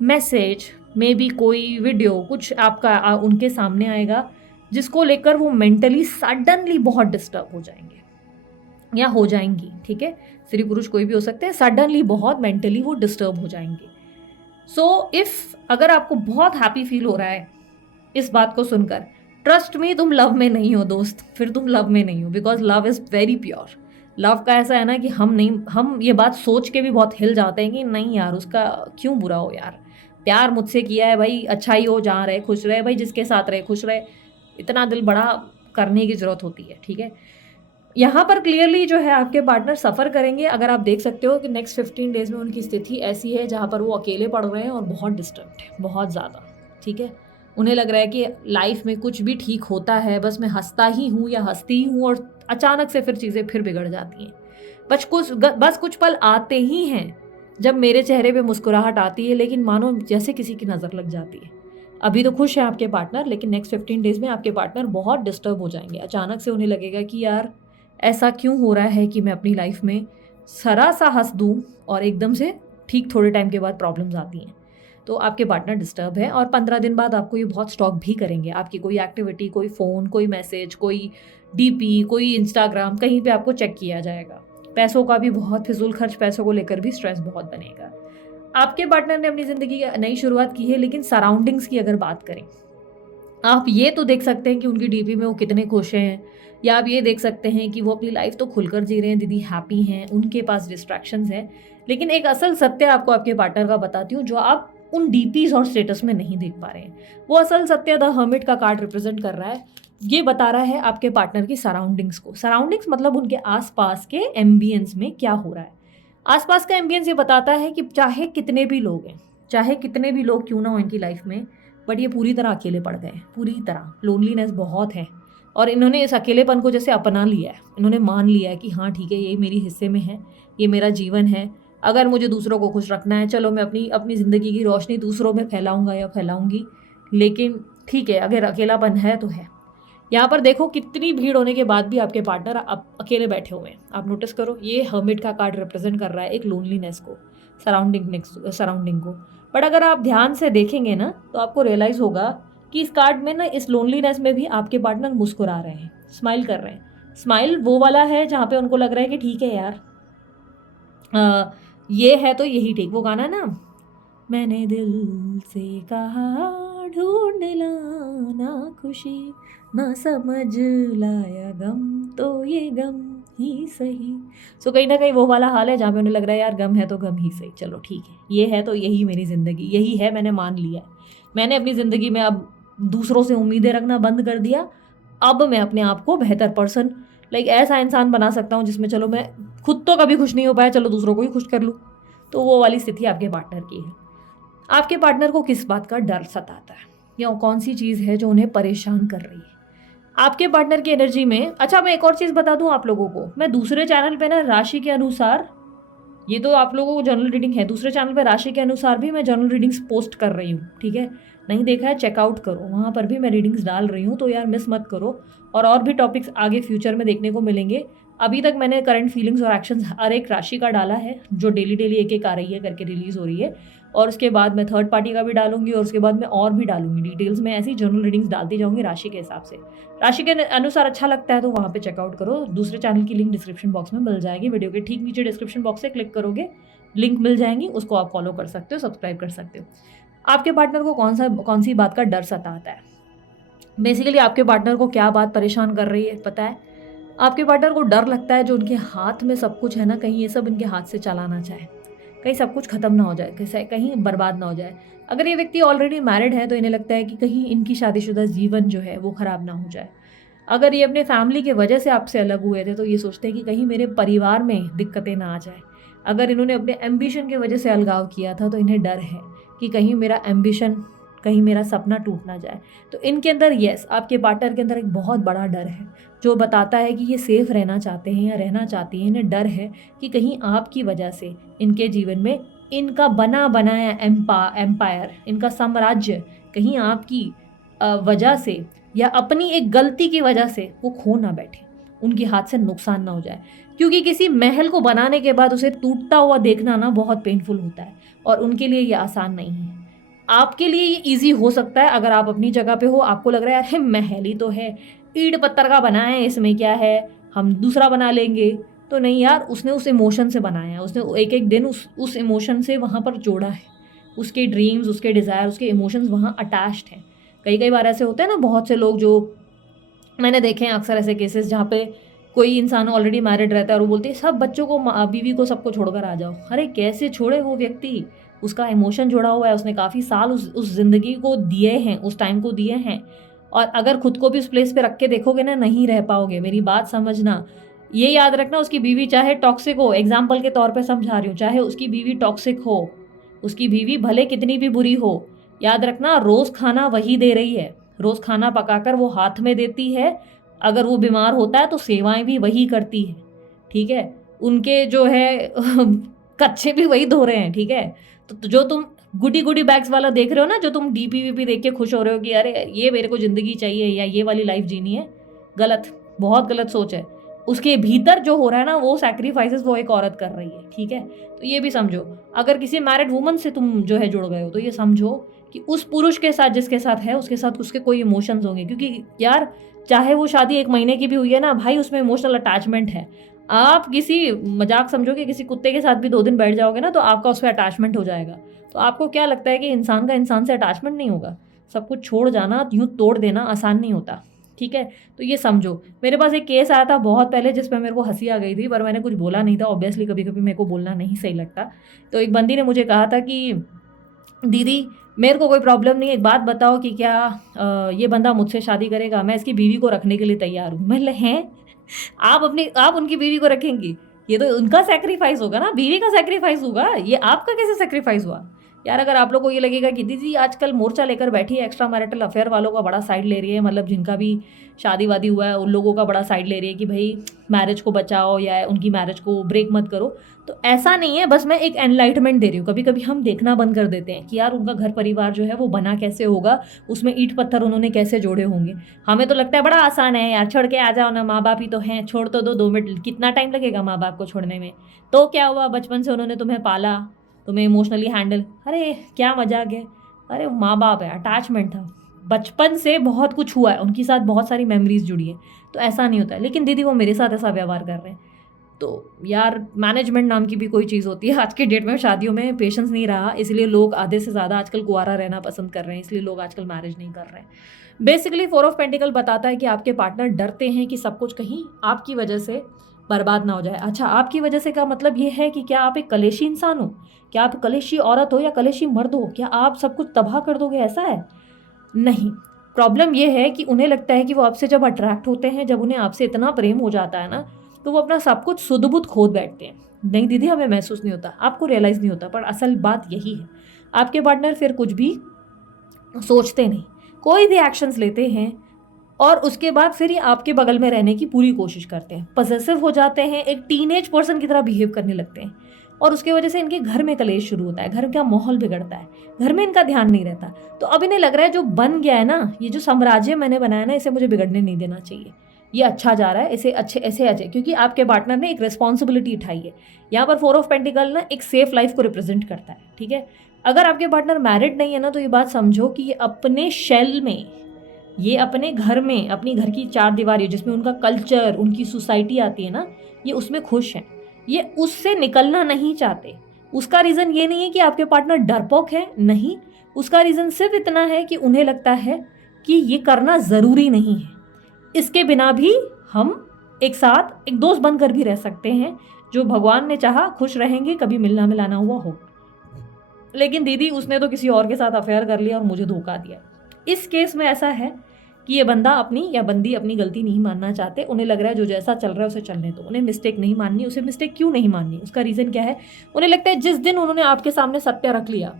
मैसेज, मे बी कोई वीडियो, कुछ आपका उनके सामने आएगा जिसको लेकर वो मेंटली सडनली बहुत डिस्टर्ब हो जाएंगे या हो जाएंगी, ठीक है, स्त्री पुरुष कोई भी हो सकते हैं, सडनली बहुत मेंटली वो डिस्टर्ब हो जाएंगे। सो इफ अगर आपको बहुत हैप्पी फील हो रहा है इस बात को सुनकर, ट्रस्ट मी, तुम लव में नहीं हो दोस्त, फिर तुम लव में नहीं हो, because love is very pure. Love का ऐसा है ना कि हम ये बात सोच के भी बहुत हिल जाते हैं कि नहीं यार उसका क्यों बुरा हो यार, प्यार मुझसे किया है भाई, अच्छा ही हो, जहाँ रहे खुश रहे भाई, जिसके साथ रहे खुश रहे, इतना दिल बड़ा करने की ज़रूरत होती है, ठीक है। यहाँ पर क्लियरली जो है आपके पार्टनर सफ़र करेंगे। अगर आप देख सकते हो कि नेक्स्ट 15 डेज़ में उनकी स्थिति ऐसी है जहाँ पर वो अकेले पड़ रहे हैं और बहुत डिस्टर्ब्ड है, बहुत ज़्यादा, ठीक है। उन्हें लग रहा है कि लाइफ में कुछ भी ठीक होता है बस मैं हंसता ही हूँ या हंसती ही हूँ, और अचानक से फिर चीज़ें फिर बिगड़ जाती हैं। बस कुछ पल आते ही हैं जब मेरे चेहरे पे मुस्कुराहट आती है, लेकिन मानो जैसे किसी की नज़र लग जाती है। अभी तो खुश है आपके पार्टनर, लेकिन नेक्स्ट 15 डेज़ में आपके पार्टनर बहुत डिस्टर्ब हो जाएंगे। अचानक से उन्हें लगेगा कि यार ऐसा क्यों हो रहा है कि मैं अपनी लाइफ में सरा सा हंस दूँ और एकदम से ठीक थोड़े टाइम के बाद प्रॉब्लम्स आती हैं। तो आपके पार्टनर डिस्टर्ब है और 15 दिन बाद आपको ये बहुत स्टॉक भी करेंगे। आपकी कोई एक्टिविटी, कोई फ़ोन, कोई मैसेज, कोई डीपी, कोई इंस्टाग्राम, कहीं पे आपको चेक किया जाएगा। पैसों का भी बहुत फिजूल खर्च, पैसों को लेकर भी स्ट्रेस बहुत बनेगा। आपके पार्टनर ने अपनी ज़िंदगी की नई शुरुआत की है, लेकिन सराउंडिंग्स की अगर बात करें, आप ये तो देख सकते हैं कि उनकी डीपी में वो कितने खुश हैं, या आप ये देख सकते हैं कि वो अपनी लाइफ तो खुलकर जी रहे हैं, दीदी हैप्पी हैं, उनके पास डिस्ट्रैक्शंस हैं। लेकिन एक असल सत्य आपको आपके पार्टनर का बताती हूँ, जो आप उन डीपीज और स्टेटस में नहीं देख पा रहे हैं। वो असल सत्य द हर्मिट का कार्ड रिप्रेजेंट कर रहा है। ये बता रहा है आपके पार्टनर की सराउंडिंग्स को। सराउंडिंग्स मतलब उनके आसपास के एम्बियंस में क्या हो रहा है। आसपास का एम्बियंस ये बताता है कि चाहे कितने भी लोग हैं, चाहे कितने भी लोग क्यों ना हो इनकी लाइफ में, बट ये पूरी तरह अकेले पड़ गए हैं, पूरी तरह लोनलीनेस बहुत है। और इन्होंने इस अकेलेपन को जैसे अपना लिया है, इन्होंने मान लिया है कि हाँ ठीक है, ये मेरी हिस्से में है, ये मेरा जीवन है। अगर मुझे दूसरों को खुश रखना है, चलो मैं अपनी अपनी ज़िंदगी की रोशनी दूसरों में फैलाऊंगा या फैलाऊंगी, लेकिन ठीक है, अगर अकेलापन है तो है। यहाँ पर देखो कितनी भीड़ होने के बाद भी आपके पार्टनर अकेले बैठे हुए हैं। आप नोटिस करो, ये हर्मिट का कार्ड रिप्रेजेंट कर रहा है एक लोनलीनेस को, सराउंडिंग को। बट अगर आप ध्यान से देखेंगे ना, तो आपको रियलाइज़ होगा कि इस कार्ड में ना, इस लोनलीनेस में भी आपके पार्टनर मुस्कुरा रहे हैं, स्माइल कर रहे हैं। स्माइल वो वाला है जहाँ पे उनको लग रहा है कि ठीक है यार, ये है तो यही ठीक। वो गाना ना, मैंने दिल से कहा ढूंढ लाना खुशी, ना समझ लाया गम तो ये गम ही सही। सो कहीं ना कहीं वो वाला हाल है जहाँ पे उन्हें लग रहा है यार गम है तो गम ही सही, चलो ठीक है, ये है तो यही मेरी ज़िंदगी, यही है, मैंने मान लिया। मैंने अपनी ज़िंदगी में अब दूसरों से उम्मीदें रखना बंद कर दिया। अब मैं अपने आप को बेहतर पर्सन, लाइक ऐसा इंसान बना सकता हूँ जिसमें चलो मैं खुद तो कभी खुश नहीं हो पाया, चलो दूसरों को ही खुश कर लूँ। तो वो वाली स्थिति आपके पार्टनर की है। आपके पार्टनर को किस बात का डर सताता है, या कौन सी चीज़ है जो उन्हें परेशान कर रही है आपके पार्टनर की एनर्जी में। अच्छा, मैं एक और चीज़ बता दूं आप लोगों को, मैं दूसरे चैनल पे ना राशि के अनुसार, ये तो आप लोगों को जनरल रीडिंग है, दूसरे चैनल पे राशि के अनुसार भी मैं जनरल रीडिंग्स पोस्ट कर रही हूँ, ठीक है। नहीं देखा है, चेकआउट करो, वहाँ पर भी मैं रीडिंग्स डाल रही हूँ, तो यार मिस मत करो। और भी टॉपिक्स आगे फ्यूचर में देखने को मिलेंगे। अभी तक मैंने करंट फीलिंग्स और एक्शंस हर एक राशि का डाला है, जो डेली एक एक आ रही है करके रिलीज़ हो रही है, और उसके बाद मैं थर्ड पार्टी का भी डालूंगी, और उसके बाद मैं और भी डालूंगी डिटेल्स में। ऐसी जनरल रीडिंग्स डालती जाऊंगी राशि के हिसाब से। राशि के अनुसार अच्छा लगता है तो वहाँ पे चेकआउट करो। दूसरे चैनल की लिंक डिस्क्रिप्शन बॉक्स में मिल जाएगी, वीडियो के ठीक नीचे डिस्क्रिप्शन बॉक्स से क्लिक करोगे, लिंक मिल जाएंगी, उसको आप फॉलो कर सकते हो, सब्सक्राइब कर सकते हो। आपके पार्टनर को कौन सी बात का डर सताता है। बेसिकली आपके पार्टनर को क्या बात परेशान कर रही है पता है। आपके पार्टनर को डर लगता है जो उनके हाथ में सब कुछ है ना, कहीं ये सब इनके हाथ से चलाना चाहे, कहीं सब कुछ खत्म ना हो जाए, कहीं बर्बाद ना हो जाए। अगर ये व्यक्ति ऑलरेडी मैरिड है तो इन्हें लगता है कि कहीं इनकी शादीशुदा जीवन जो है वो ख़राब ना हो जाए। अगर ये अपने फैमिली की वजह से आपसे अलग हुए थे तो ये सोचते हैं कि कहीं मेरे परिवार में दिक्कतें ना आ जाए। अगर इन्होंने अपने एम्बिशन की वजह से अलगाव किया था तो इन्हें डर है कि कहीं मेरा एम्बिशन, कहीं मेरा सपना टूट ना जाए। तो इनके अंदर यस, आपके पार्टनर के अंदर एक बहुत बड़ा डर है जो बताता है कि ये सेफ रहना चाहते हैं या रहना चाहती हैं। इन्हें डर है कि कहीं आपकी वजह से इनके जीवन में इनका बना बनाया एम्पायर, इनका साम्राज्य कहीं आपकी वजह से या अपनी एक गलती की वजह से वो खो ना बैठे, उनके हाथ से नुकसान ना हो जाए। क्योंकि किसी महल को बनाने के बाद उसे टूटता हुआ देखना ना बहुत पेनफुल होता है और उनके लिए ये आसान नहीं है। आपके लिए ये इजी हो सकता है अगर आप अपनी जगह पे हो, आपको लग रहा है अरे महल ही तो है, ईंट पत्थर का बना है, इसमें क्या है, हम दूसरा बना लेंगे। तो नहीं यार, उसने उस इमोशन से बनाया है, उसने एक एक दिन उस इमोशन से वहाँ पर जोड़ा है। उसके ड्रीम्स, उसके डिज़ायर, उसके इमोशंस वहाँ अटैच्ड हैं। कई कई बार ऐसे होते हैं ना, बहुत से लोग जो मैंने देखे हैं अक्सर ऐसे केसेस जहाँ पे कोई इंसान ऑलरेडी मैरिड रहता है और वो बोलते हैं सब बच्चों को, बीवी को, सबको छोड़कर आ जाओ। अरे कैसे छोड़े वो व्यक्ति, उसका इमोशन जुड़ा हुआ है, उसने काफ़ी साल उस ज़िंदगी को दिए हैं, उस टाइम को दिए हैं। और अगर खुद को भी उस प्लेस पे रख के देखोगे ना, नहीं रह पाओगे। मेरी बात समझना, ये याद रखना, उसकी बीवी चाहे टॉक्सिक हो, एग्जाम्पल के तौर पे समझा रही हूँ, चाहे उसकी बीवी टॉक्सिक हो, उसकी बीवी भले कितनी भी बुरी हो, याद रखना रोज़ खाना वही दे रही है, रोज़ खाना पकाकर वो हाथ में देती है। अगर वो बीमार होता है तो सेवाएं भी वही करती है, ठीक है। उनके जो है कच्चे भी वही धो रहे हैं, ठीक है। तो जो तुम गुडी बैग्स वाला देख रहे हो ना, जो तुम डीपी वीपी देख के खुश हो रहे हो कि अरे ये मेरे को ज़िंदगी चाहिए या ये वाली लाइफ जीनी है, गलत, बहुत गलत सोच है। उसके भीतर जो हो रहा है ना, वो सैक्रिफाइसेस वो एक औरत कर रही है, ठीक है। तो ये भी समझो, अगर किसी मैरिड वुमन से तुम जो है जुड़ गए हो तो ये समझो कि उस पुरुष के साथ जिसके साथ है, उसके साथ उसके कोई इमोशंस होंगे। क्योंकि यार चाहे वो शादी 1 महीने की भी हुई है ना भाई, उसमें इमोशनल अटैचमेंट है। आप किसी मजाक समझो कि किसी कुत्ते के साथ भी 2 दिन बैठ जाओगे ना तो आपका उस पर अटैचमेंट हो जाएगा। तो आपको क्या लगता है कि इंसान का इंसान से अटैचमेंट नहीं होगा? सब कुछ छोड़ जाना, यूँ तोड़ देना आसान नहीं होता, ठीक है। तो ये समझो, मेरे पास एक केस आया था बहुत पहले जिस पर मेरे को हंसी आ गई थी, पर मैंने कुछ बोला नहीं था। ऑब्वियसली कभी कभी मेरे को बोलना नहीं सही लगता। तो एक बंदी ने मुझे कहा था कि दीदी मेरे को कोई प्रॉब्लम नहीं है, एक बात बताओ कि क्या ये बंदा मुझसे शादी करेगा, मैं इसकी बीवी को रखने के लिए तैयार हूँ। मैं हैं आप उनकी बीवी को रखेंगी? ये तो उनका सेक्रीफाइस होगा ना, बीवी का सेक्रीफाइस होगा, ये आपका कैसे सेक्रीफाइस हुआ? यार अगर आप लोग को ये लगेगा कि दीदी आजकल मोर्चा लेकर बैठी है, एक्स्ट्रा मैरिटल अफेयर वालों का बड़ा साइड ले रही है, मतलब जिनका भी शादी वादी हुआ है उन लोगों का बड़ा साइड ले रही है कि भाई मैरिज को बचाओ या उनकी मैरिज को ब्रेक मत करो, तो ऐसा नहीं है। बस मैं एक एनलाइटमेंट दे रही हूँ। कभी कभी हम देखना बंद कर देते हैं कि यार उनका घर परिवार जो है वो बना कैसे होगा, उसमें ईंट पत्थर उन्होंने कैसे जोड़े होंगे। हमें तो लगता है बड़ा आसान है यार, छोड़ के आ जाओ ना, माँ बाप ही तो हैं, छोड़ तो दो 2 मिनट, कितना टाइम लगेगा माँ बाप को छोड़ने में? तो क्या हुआ, बचपन से उन्होंने तुम्हें पाला, तुम्हें इमोशनली हैंडल, अरे क्या मजाक है। अरे माँ बाप है, अटैचमेंट था, बचपन से बहुत कुछ हुआ है, उनके साथ बहुत सारी मेमोरीज जुड़ी है, तो ऐसा नहीं होता है। लेकिन दीदी वो मेरे साथ ऐसा व्यवहार कर रहे हैं, तो यार मैनेजमेंट नाम की भी कोई चीज़ होती है। आज के डेट में शादियों में पेशेंस नहीं रहा, इसलिए लोग आधे से ज़्यादा आजकल कुंवारा रहना पसंद कर रहे हैं, इसलिए लोग आजकल मैरिज नहीं कर रहे हैं। बेसिकली 4 ऑफ पेंटिकल बताता है कि आपके पार्टनर डरते हैं कि सब कुछ कहीं आपकी वजह से बर्बाद ना हो जाए। अच्छा, आपकी वजह से का मतलब ये है कि क्या आप एक कलेशी इंसान हो, क्या आप कलेशी औरत हो या कलेशी मर्द हो, क्या आप सब कुछ तबाह कर दोगे, ऐसा है? नहीं। प्रॉब्लम ये है कि उन्हें लगता है कि वो आपसे जब अट्रैक्ट होते हैं, जब उन्हें आपसे इतना प्रेम हो जाता है ना, तो वो अपना सब कुछ सुध बुध खोद बैठते हैं। नहीं दीदी हमें महसूस नहीं होता, आपको रियलाइज़ नहीं होता, पर असल बात यही है। आपके पार्टनर फिर कुछ भी सोचते नहीं, कोई भी एक्शंस लेते हैं और उसके बाद फिर ये आपके बगल में रहने की पूरी कोशिश करते हैं, पजेसिव हो जाते हैं, एक टीनेज पर्सन की तरह बिहेव करने लगते हैं। और उसकी वजह से इनके घर में कलेश शुरू होता है, घर का माहौल बिगड़ता है, घर में इनका ध्यान नहीं रहता। तो अब इन्हें लग रहा है जो बन गया है ना, ये जो साम्राज्य मैंने बनाया ना, इसे मुझे बिगड़ने नहीं देना चाहिए, ये अच्छा जा रहा है, इसे अच्छे ऐसे अच्छे, क्योंकि आपके पार्टनर ने एक रिस्पॉन्सिबिलिटी उठाई है। यहाँ पर 4 ऑफ पेंटिकल ना एक सेफ लाइफ को रिप्रेजेंट करता है, ठीक है। अगर आपके पार्टनर मैरिड नहीं है ना, तो ये बात समझो कि ये अपने शेल में, ये अपने घर में, अपनी घर की 4 दीवारी जिसमें उनका कल्चर, उनकी सोसाइटी आती है ना, ये उसमें खुश हैं, ये उससे निकलना नहीं चाहते। उसका रीज़न ये नहीं है कि आपके पार्टनर डरपोक है, नहीं, उसका रीज़न सिर्फ इतना है कि उन्हें लगता है कि ये करना ज़रूरी नहीं है, इसके बिना भी हम एक साथ एक दोस्त बनकर भी रह सकते हैं, जो भगवान ने चाहा खुश रहेंगे, कभी मिलना मिलाना हुआ हो। लेकिन दीदी उसने तो किसी और के साथ अफेयर कर लिया और मुझे धोखा दिया। इस केस में ऐसा है कि ये बंदा अपनी या बंदी अपनी गलती नहीं मानना चाहते, उन्हें लग रहा है जो जैसा चल रहा है उसे चलने दो, उन्हें मिस्टेक नहीं माननी। उसे मिस्टेक क्यों नहीं माननी, उसका रीज़न क्या है? उन्हें लगता है जिस दिन उन्होंने आपके सामने सत्य रख लिया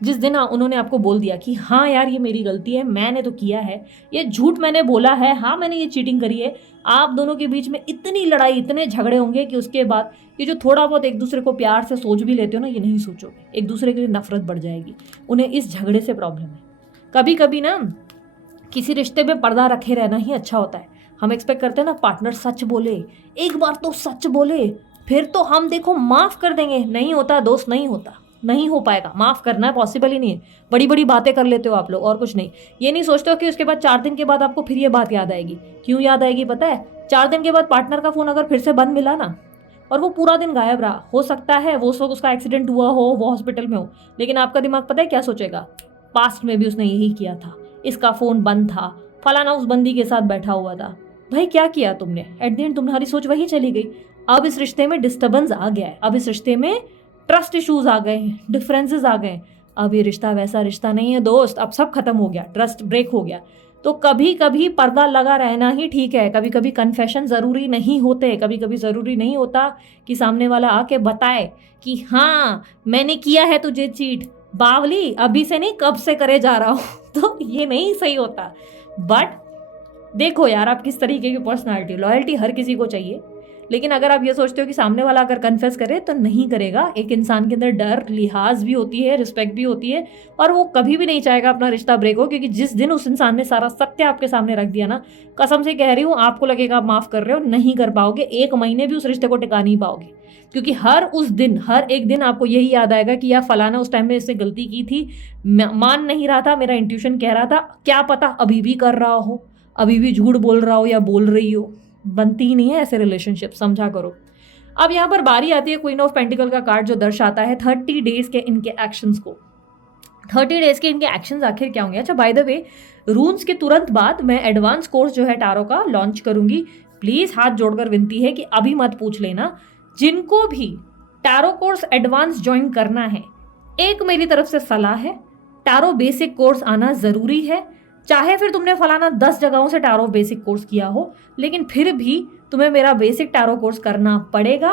जिस दिन उन्होंने आपको बोल दिया कि हाँ यार ये मेरी गलती है, मैंने तो किया है, ये झूठ मैंने बोला है, हाँ मैंने ये चीटिंग करी है, आप दोनों के बीच में इतनी लड़ाई, इतने झगड़े होंगे कि उसके बाद ये जो थोड़ा बहुत एक दूसरे को प्यार से सोच भी लेते हो ना, ये नहीं सोचोगे, एक दूसरे के लिए नफरत बढ़ जाएगी। उन्हें इस झगड़े से प्रॉब्लम है। कभी कभी ना किसी रिश्ते में पर्दा रखे रहना ही अच्छा होता है। हम एक्सपेक्ट करते हैं ना पार्टनर सच बोले, एक बार तो सच बोले, फिर तो हम देखो माफ़ कर देंगे। नहीं होता दोस्त, नहीं होता, नहीं हो पाएगा। माफ़ करना पॉसिबल ही नहीं है। बड़ी बड़ी बातें कर लेते हो आप लोग और कुछ नहीं। ये नहीं सोचते हो कि उसके बाद 4 दिन के बाद आपको फिर ये बात याद आएगी। क्यों याद आएगी पता है? 4 दिन के बाद पार्टनर का फ़ोन अगर फिर से बंद मिला ना, और वो पूरा दिन गायब रहा, हो सकता है वो उस वक्त उसका एक्सीडेंट हुआ हो, वो हॉस्पिटल में हो, लेकिन आपका दिमाग पता है क्या सोचेगा? पास्ट में भी उसने यही किया था, इसका फ़ोन बंद था, फलाना उस बंदी के साथ बैठा हुआ था। भाई क्या किया तुमने? एट द एंड तुम्हारी सोच वही चली गई। अब इस रिश्ते में डिस्टर्बेंस आ गया है, अब इस रिश्ते में ट्रस्ट इश्यूज आ गए हैं, डिफरेंसेस आ गए। अब ये रिश्ता वैसा रिश्ता नहीं है दोस्त, अब सब खत्म हो गया, ट्रस्ट ब्रेक हो गया। तो कभी कभी पर्दा लगा रहना ही ठीक है। कभी कभी कन्फेशन ज़रूरी नहीं होते, कभी कभी ज़रूरी नहीं होता कि सामने वाला आके बताए कि हाँ मैंने किया है तुझे चीट, बावली अभी से नहीं कब से करे जा रहा हूँ। तो ये नहीं सही होता। बट देखो यार, आप किस तरीके की पर्सनालिटी, लॉयल्टी हर किसी को चाहिए, लेकिन अगर आप ये सोचते हो कि सामने वाला अगर कन्फेस करे तो नहीं करेगा। एक इंसान के अंदर डर, लिहाज भी होती है, रिस्पेक्ट भी होती है, और वो कभी भी नहीं चाहेगा अपना रिश्ता ब्रेक हो, क्योंकि जिस दिन उस इंसान ने सारा सत्य आपके सामने रख दिया ना, कसम से कह रही हूँ, आपको लगेगा आप माफ़ कर रहे हो, नहीं कर पाओगे। 1 महीने भी उस रिश्ते को टिका नहीं पाओगे, क्योंकि हर एक दिन आपको यही याद आएगा कि यार फलाना उस टाइम में इसने गलती की थी, मान नहीं रहा था, मेरा इंट्यूशन कह रहा था, क्या पता अभी भी कर रहा हो, अभी भी झूठ बोल रहा हो या बोल रही हो। बनती ही नहीं है ऐसे रिलेशनशिप, समझा करो। अब यहाँ पर बारी आती है क्वीन ऑफ पेंटिकल का कार्ड, जो दर्शाता है 30 डेज के इनके एक्शंस को। 30 डेज के इनके एक्शंस आखिर क्या होंगे? अच्छा, बाय द वे, रून्स के तुरंत बाद मैं एडवांस कोर्स जो है टारो का लॉन्च करूंगी। प्लीज हाथ जोड़कर विनती है कि अभी मत पूछ लेना। जिनको भी टारो कोर्स एडवांस ज्वाइन करना है, एक मेरी तरफ से सलाह है, टारो बेसिक कोर्स आना जरूरी है। चाहे फिर तुमने फलाना 10 जगहों से टारो बेसिक कोर्स किया हो, लेकिन फिर भी तुम्हें मेरा बेसिक टारो कोर्स करना पड़ेगा,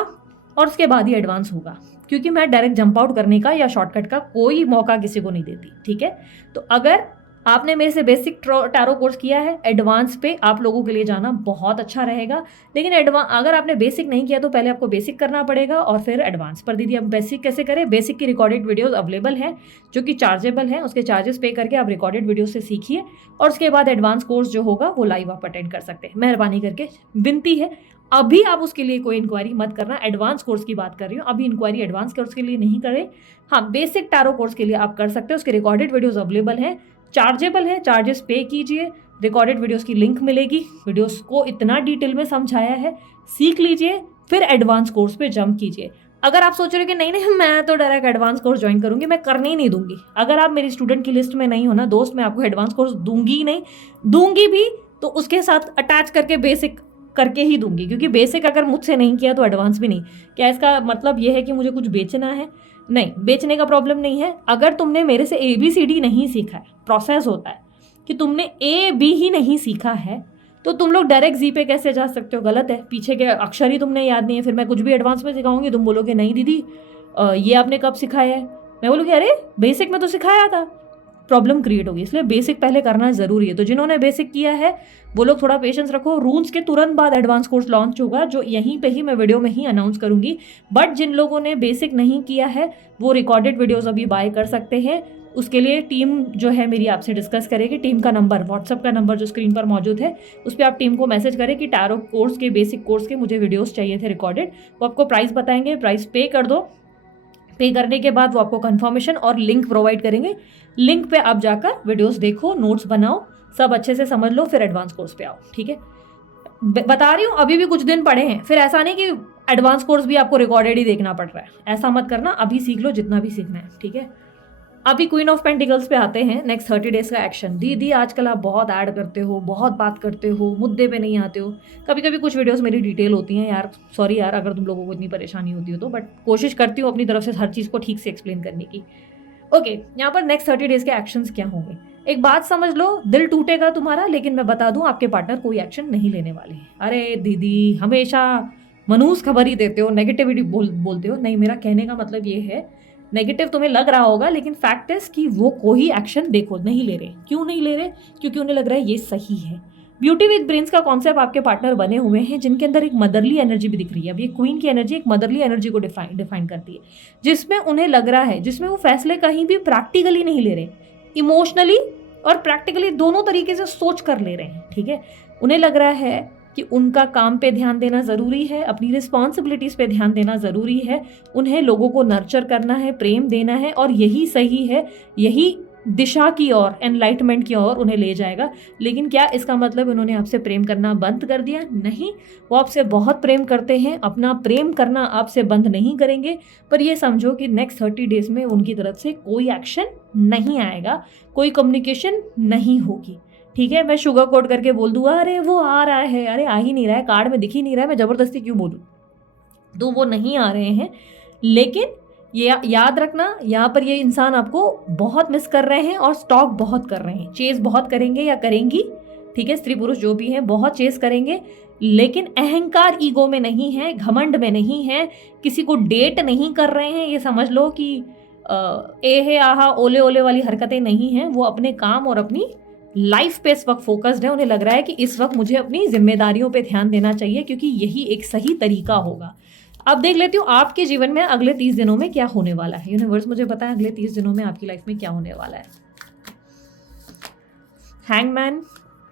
और उसके बाद ही एडवांस होगा, क्योंकि मैं डायरेक्ट जंप आउट करने का या शॉर्टकट का कोई मौका किसी को नहीं देती। ठीक है? तो अगर आपने मेरे से बेसिक टारो कोर्स किया है, एडवांस पे आप लोगों के लिए जाना बहुत अच्छा रहेगा। लेकिन अगर आपने बेसिक नहीं किया तो पहले आपको बेसिक करना पड़ेगा और फिर एडवांस पर। दीदी अब बेसिक कैसे करें? बेसिक की रिकॉर्डेड वीडियोस अवेलेबल हैं जो कि चार्जेबल हैं, उसके चार्जेस पे करके आप रिकॉर्डेड वीडियो से सीखिए, और उसके बाद एडवांस कोर्स जो होगा वो लाइव आप अटेंड कर सकते हैं। मेहरबानी करके विनती है, अभी आप उसके लिए कोई इंक्वायरी मत करना। एडवांस कोर्स की बात कर रही हूँ, अभी इंक्वायरी एडवांस कोर्स के लिए नहीं करें। हाँ, बेसिक टारो कोर्स के लिए आप कर सकते हो, उसके रिकॉर्डेड वीडियोस अवेलेबल हैं, चार्जेबल है, चार्जेस पे कीजिए, रिकॉर्डेड वीडियोस की लिंक मिलेगी। वीडियोस को इतना डिटेल में समझाया है, सीख लीजिए, फिर एडवांस कोर्स पे जंप कीजिए। अगर आप सोच रहे हो कि नहीं नहीं मैं तो डायरेक्ट एडवांस कोर्स ज्वाइन करूंगी, मैं करने ही नहीं दूंगी, अगर आप मेरी स्टूडेंट की लिस्ट में नहीं हो ना दोस्त, मैं आपको एडवांस कोर्स दूंगी ही नहीं। दूंगी भी तो उसके साथ अटैच करके बेसिक करके ही दूंगी, क्योंकि बेसिक अगर मुझसे नहीं किया तो एडवांस भी नहीं। क्या इसका मतलब ये है कि मुझे कुछ बेचना है? नहीं, बेचने का प्रॉब्लम नहीं है। अगर तुमने मेरे से ABCD नहीं सीखा है, प्रोसेस होता है कि तुमने A B ही नहीं सीखा है, तो तुम लोग डायरेक्ट Z पे कैसे जा सकते हो? गलत है। पीछे के अक्षर ही तुमने याद नहीं है, फिर मैं कुछ भी एडवांस में सिखाऊंगी, तुम बोलोगे नहीं दीदी ये आपने कब सिखाया है? मैं बोलूँगी अरे बेसिक में तो सिखाया था। प्रॉब्लम क्रिएट होगी, इसलिए बेसिक पहले करना ज़रूरी है। तो जिन्होंने बेसिक किया है वो लोग थोड़ा पेशेंस रखो। रूल्स के तुरंत बाद एडवांस कोर्स लॉन्च होगा, जो यहीं पे ही मैं वीडियो में ही अनाउंस करूंगी। बट जिन लोगों ने बेसिक नहीं किया है वो रिकॉर्डेड वीडियोस अभी बाय कर सकते हैं। उसके लिए टीम जो है मेरी आपसे डिस्कस करेगी। टीम का नंबर, व्हाट्सअप का नंबर जो स्क्रीन पर मौजूद है, उस पर आप टीम को मैसेज करें कि टारो कोर्स के बेसिक कोर्स के मुझे वीडियोज़ चाहिए थे रिकॉर्डेड। वो आपको प्राइस बताएंगे, प्राइस पे कर दो। पे करने के बाद वो आपको कंफर्मेशन और लिंक प्रोवाइड करेंगे। लिंक पे आप जाकर वीडियोस देखो, नोट्स बनाओ, सब अच्छे से समझ लो, फिर एडवांस कोर्स पे आओ। ठीक है? बता रही हूँ, अभी भी कुछ दिन पड़े हैं, फिर ऐसा नहीं कि एडवांस कोर्स भी आपको रिकॉर्डेड ही देखना पड़ रहा है, ऐसा मत करना। अभी सीख लो जितना भी सीखना है। ठीक है? अभी क्वीन ऑफ पेंटिकल्स पे आते हैं। नेक्स्ट 30 डेज का एक्शन। दीदी आजकल आप बहुत ऐड करते हो, बहुत बात करते हो, मुद्दे पे नहीं आते हो। कभी कभी कुछ वीडियोस मेरी डिटेल होती हैं यार, सॉरी यार अगर तुम लोगों को इतनी परेशानी होती हो तो, बट कोशिश करती हूँ अपनी तरफ से हर चीज़ को ठीक से एक्सप्लेन करने की। ओके, यहाँ पर नेक्स्ट 30 डेज के एक्शंस क्या होंगे? एक बात समझ लो, दिल टूटेगा तुम्हारा, लेकिन मैं बता दूं आपके पार्टनर कोई एक्शन नहीं लेने वाले हैं। अरे दीदी हमेशा मनूस खबर ही देते हो, नेगेटिविटी बोलते हो। नहीं, मेरा कहने का मतलब ये है, नेगेटिव तुम्हें लग रहा होगा, लेकिन फैक्ट इज कि वो कोई एक्शन देखो नहीं ले रहे। क्यों नहीं ले रहे? क्योंकि उन्हें लग रहा है ये सही है। ब्यूटी विद ब्रेन्स का कॉन्सेप्ट आपके पार्टनर बने हुए हैं जिनके अंदर एक मदरली एनर्जी भी दिख रही है। अब ये क्वीन की एनर्जी एक मदरली एनर्जी को डिफाइन करती है, जिसमें उन्हें लग रहा है, जिसमें वो फैसले कहीं भी प्रैक्टिकली नहीं ले रहे, इमोशनली और प्रैक्टिकली दोनों तरीके से सोच कर ले रहे हैं। ठीक है, उन्हें लग रहा है कि उनका काम पे ध्यान देना ज़रूरी है, अपनी रिस्पॉन्सिबिलिटीज़ पे ध्यान देना ज़रूरी है, उन्हें लोगों को नर्चर करना है, प्रेम देना है, और यही सही है, यही दिशा की ओर, एनलाइटमेंट की ओर उन्हें ले जाएगा। लेकिन क्या इसका मतलब उन्होंने आपसे प्रेम करना बंद कर दिया? नहीं, वो आपसे बहुत प्रेम करते हैं, अपना प्रेम करना आपसे बंद नहीं करेंगे। पर ये समझो कि नेक्स्ट 30 डेज में उनकी तरफ से कोई एक्शन नहीं आएगा, कोई कम्युनिकेशन नहीं होगी। ठीक है, मैं शुगर कोट करके बोल दूँ अरे वो आ रहा है, अरे आ ही नहीं रहा है, कार्ड में दिख ही नहीं रहा है, मैं ज़बरदस्ती क्यों बोलूँ? तो वो नहीं आ रहे हैं। लेकिन ये याद रखना, यहाँ पर ये इंसान आपको बहुत मिस कर रहे हैं और स्टॉक बहुत कर रहे हैं, चेस बहुत करेंगे या करेंगी। ठीक है, स्त्री पुरुष जो भी हैं बहुत चेस करेंगे, लेकिन अहंकार ईगो में नहीं है, घमंड में नहीं है, किसी को डेट नहीं कर रहे हैं। ये समझ लो कि ए है आहा ओले ओले वाली हरकतें नहीं हैं। वो अपने काम और अपनी लाइफ पे इस वक्त फोकस्ड है। उन्हें लग रहा है कि इस वक्त मुझे अपनी जिम्मेदारियों पे ध्यान देना चाहिए, क्योंकि यही एक सही तरीका होगा। अब देख लेती हूँ आपके जीवन में अगले 30 दिनों में क्या होने वाला है। यूनिवर्स मुझे बताएं अगले 30 दिनों में आपकी लाइफ में क्या होने वाला है। हैंगमैन,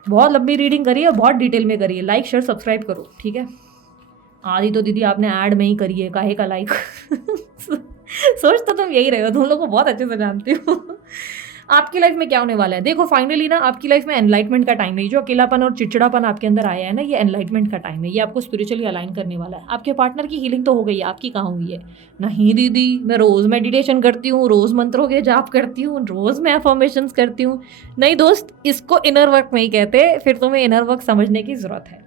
बहुत लंबी रीडिंग करिए और बहुत डिटेल में करिए। लाइक शेयर सब्सक्राइब करो, ठीक है। आधी तो दीदी आपने ऐड में ही करी है, काहे का लाइक सोच तो तुम यही रहे हो, तुम लोग को बहुत अच्छे से जानती हो। आपकी लाइफ में क्या होने वाला है देखो, फाइनली ना आपकी लाइफ में एनलाइटमेंट का टाइम है। जो अकेलापन और चिड़चिड़ापन आपके अंदर आया है ना, ये एनलाइटमेंट का टाइम है। ये आपको स्पिरिचुअली अलाइन करने वाला है। आपके पार्टनर की हीलिंग तो हो गई है, आपकी कहाँ हुई है? नहीं दीदी, मैं रोज़ मेडिटेशन करती हूँ, रोज़ मंत्रों के जाप करती हूँ, रोज़ मैं अफर्मेशंस करती हूँ। नहीं दोस्त, इसको इनर वर्क नहीं कहते। फिर तुम्हें इनर वर्क समझने की ज़रूरत है।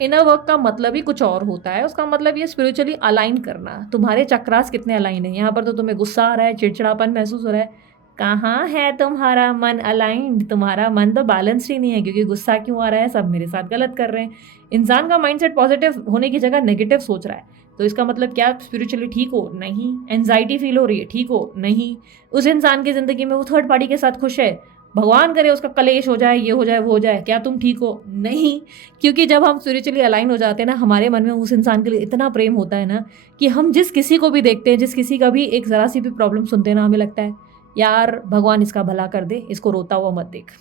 इनर वर्क का मतलब ही कुछ और होता है। उसका मतलब ये स्पिरिचुअली अलाइन करना। तुम्हारे चक्रास कितने अलाइन है? यहाँ पर तो तुम्हें गुस्सा आ रहा है, चिड़चिड़ापन महसूस हो रहा है। कहाँ है तुम्हारा मन अलाइंड? तुम्हारा मन तो बैलेंस्ड ही नहीं है, क्योंकि गुस्सा क्यों आ रहा है? सब मेरे साथ गलत कर रहे हैं। इंसान का माइंडसेट पॉजिटिव होने की जगह नेगेटिव सोच रहा है। तो इसका मतलब क्या स्पिरिचुअली ठीक हो? नहीं। एंजाइटी फील हो रही है? ठीक हो? नहीं। उस इंसान की ज़िंदगी में वो थर्ड पार्टी के साथ खुश है, भगवान करे उसका कलेश हो जाए, ये हो जाए, वो हो जाए, क्या तुम ठीक हो? नहीं। क्योंकि जब हम स्पिरिचुअली अलाइन हो जाते हैं ना, हमारे मन में उस इंसान के लिए इतना प्रेम होता है ना, कि हम जिस किसी को भी देखते हैं, जिस किसी का भी एक ज़रा सी भी प्रॉब्लम सुनते हैं ना, हमें लगता है यार भगवान इसका भला कर दे, इसको रोता हुआ मत देख,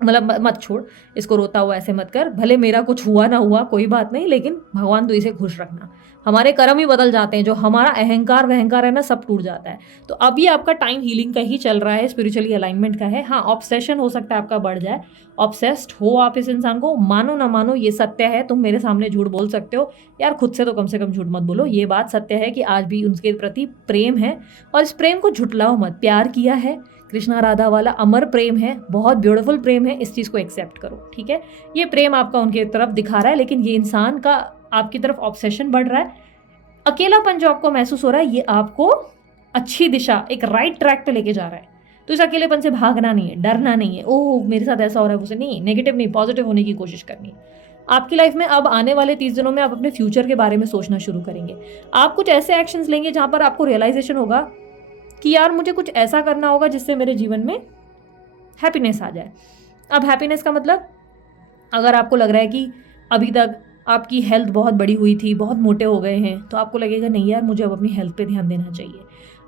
मतलब मत छोड़, इसको रोता हुआ ऐसे मत कर, भले मेरा कुछ हुआ ना हुआ कोई बात नहीं, लेकिन भगवान तो इसे खुश रखना। हमारे कर्म ही बदल जाते हैं, जो हमारा अहंकार वहंकार है ना, सब टूट जाता है। तो अभी आपका टाइम हीलिंग का ही चल रहा है, स्पिरिचुअली अलाइनमेंट का है। हाँ, ऑब्सेशन हो सकता है आपका बढ़ जाए, ऑब्सेस्ड हो आप इस इंसान को, मानो ना मानो ये सत्य है। तुम मेरे सामने झूठ बोल सकते हो यार, खुद से तो कम झूठ मत बोलो। ये बात सत्य है कि आज भी उनके प्रति प्रेम है, और इस प्रेम को झुटलाओ मत। प्यार किया है, कृष्णा राधा वाला अमर प्रेम है, बहुत ब्यूटीफुल प्रेम है, इस चीज़ को एक्सेप्ट करो, ठीक है। ये प्रेम आपका उनकी तरफ दिखा रहा है, लेकिन ये इंसान का आपकी तरफ ऑब्सेशन बढ़ रहा है। अकेलापन जो आपको महसूस हो रहा है, ये आपको अच्छी दिशा, एक राइट ट्रैक पे लेके जा रहा है। तो इस अकेलेपन से भागना नहीं है, डरना नहीं है, ओह मेरे साथ ऐसा हो रहा है, उसे नहीं, नेगेटिव नहीं, पॉजिटिव होने की कोशिश करनी है। आपकी लाइफ में अब आने वाले 30 दिनों में आप अपने फ्यूचर के बारे में सोचना शुरू करेंगे। आप कुछ ऐसे एक्शंस लेंगे जहाँ पर आपको रियलाइजेशन होगा कि यार मुझे कुछ ऐसा करना होगा जिससे मेरे जीवन में हैप्पीनेस आ जाए। अब हैप्पीनेस का मतलब, अगर आपको लग रहा है कि अभी तक आपकी हेल्थ बहुत बड़ी हुई थी, बहुत मोटे हो गए हैं, तो आपको लगेगा नहीं यार मुझे अब अपनी हेल्थ पे ध्यान देना चाहिए।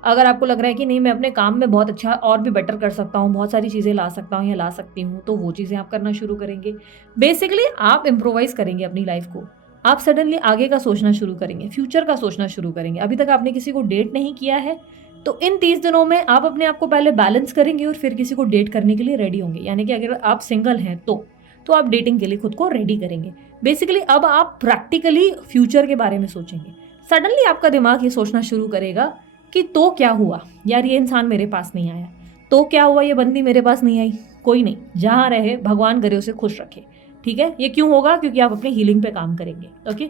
अगर आपको लग रहा है कि नहीं मैं अपने काम में बहुत अच्छा और भी बेटर कर सकता हूँ, बहुत सारी चीज़ें ला सकता हूँ या ला सकती हूँ, तो वो चीज़ें आप करना शुरू करेंगे। बेसिकली आप इम्प्रोवाइज़ करेंगे अपनी लाइफ को। आप सडनली आगे का सोचना शुरू करेंगे, फ्यूचर का सोचना शुरू करेंगे। अभी तक आपने किसी को डेट नहीं किया है, तो इन 30 दिनों में आप अपने आप को पहले बैलेंस करेंगे और फिर किसी को डेट करने के लिए रेडी होंगे। यानी कि अगर आप सिंगल हैं तो आप डेटिंग के लिए खुद को रेडी करेंगे। बेसिकली अब आप प्रैक्टिकली फ्यूचर के बारे में सोचेंगे। सडनली आपका दिमाग ये सोचना शुरू करेगा कि तो क्या हुआ यार, ये इंसान मेरे पास नहीं आया, तो क्या हुआ ये बंदी मेरे पास नहीं आई, कोई नहीं, जहाँ रहे भगवान करे उसे खुश रखे, ठीक है। ये क्यों होगा? क्योंकि आप अपने हीलिंग पे काम करेंगे, ओके।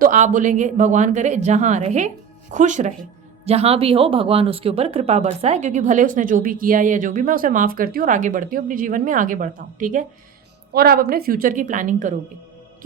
तो आप बोलेंगे भगवान करे जहाँ रहे खुश रहे, जहाँ भी हो भगवान उसके ऊपर कृपा बरसाए, क्योंकि भले उसने जो भी किया या जो भी, मैं उसे माफ़ करती हूँ और आगे बढ़ती हूँ, अपने जीवन में आगे बढ़ता हूँ, ठीक है। और आप अपने फ्यूचर की प्लानिंग करोगे,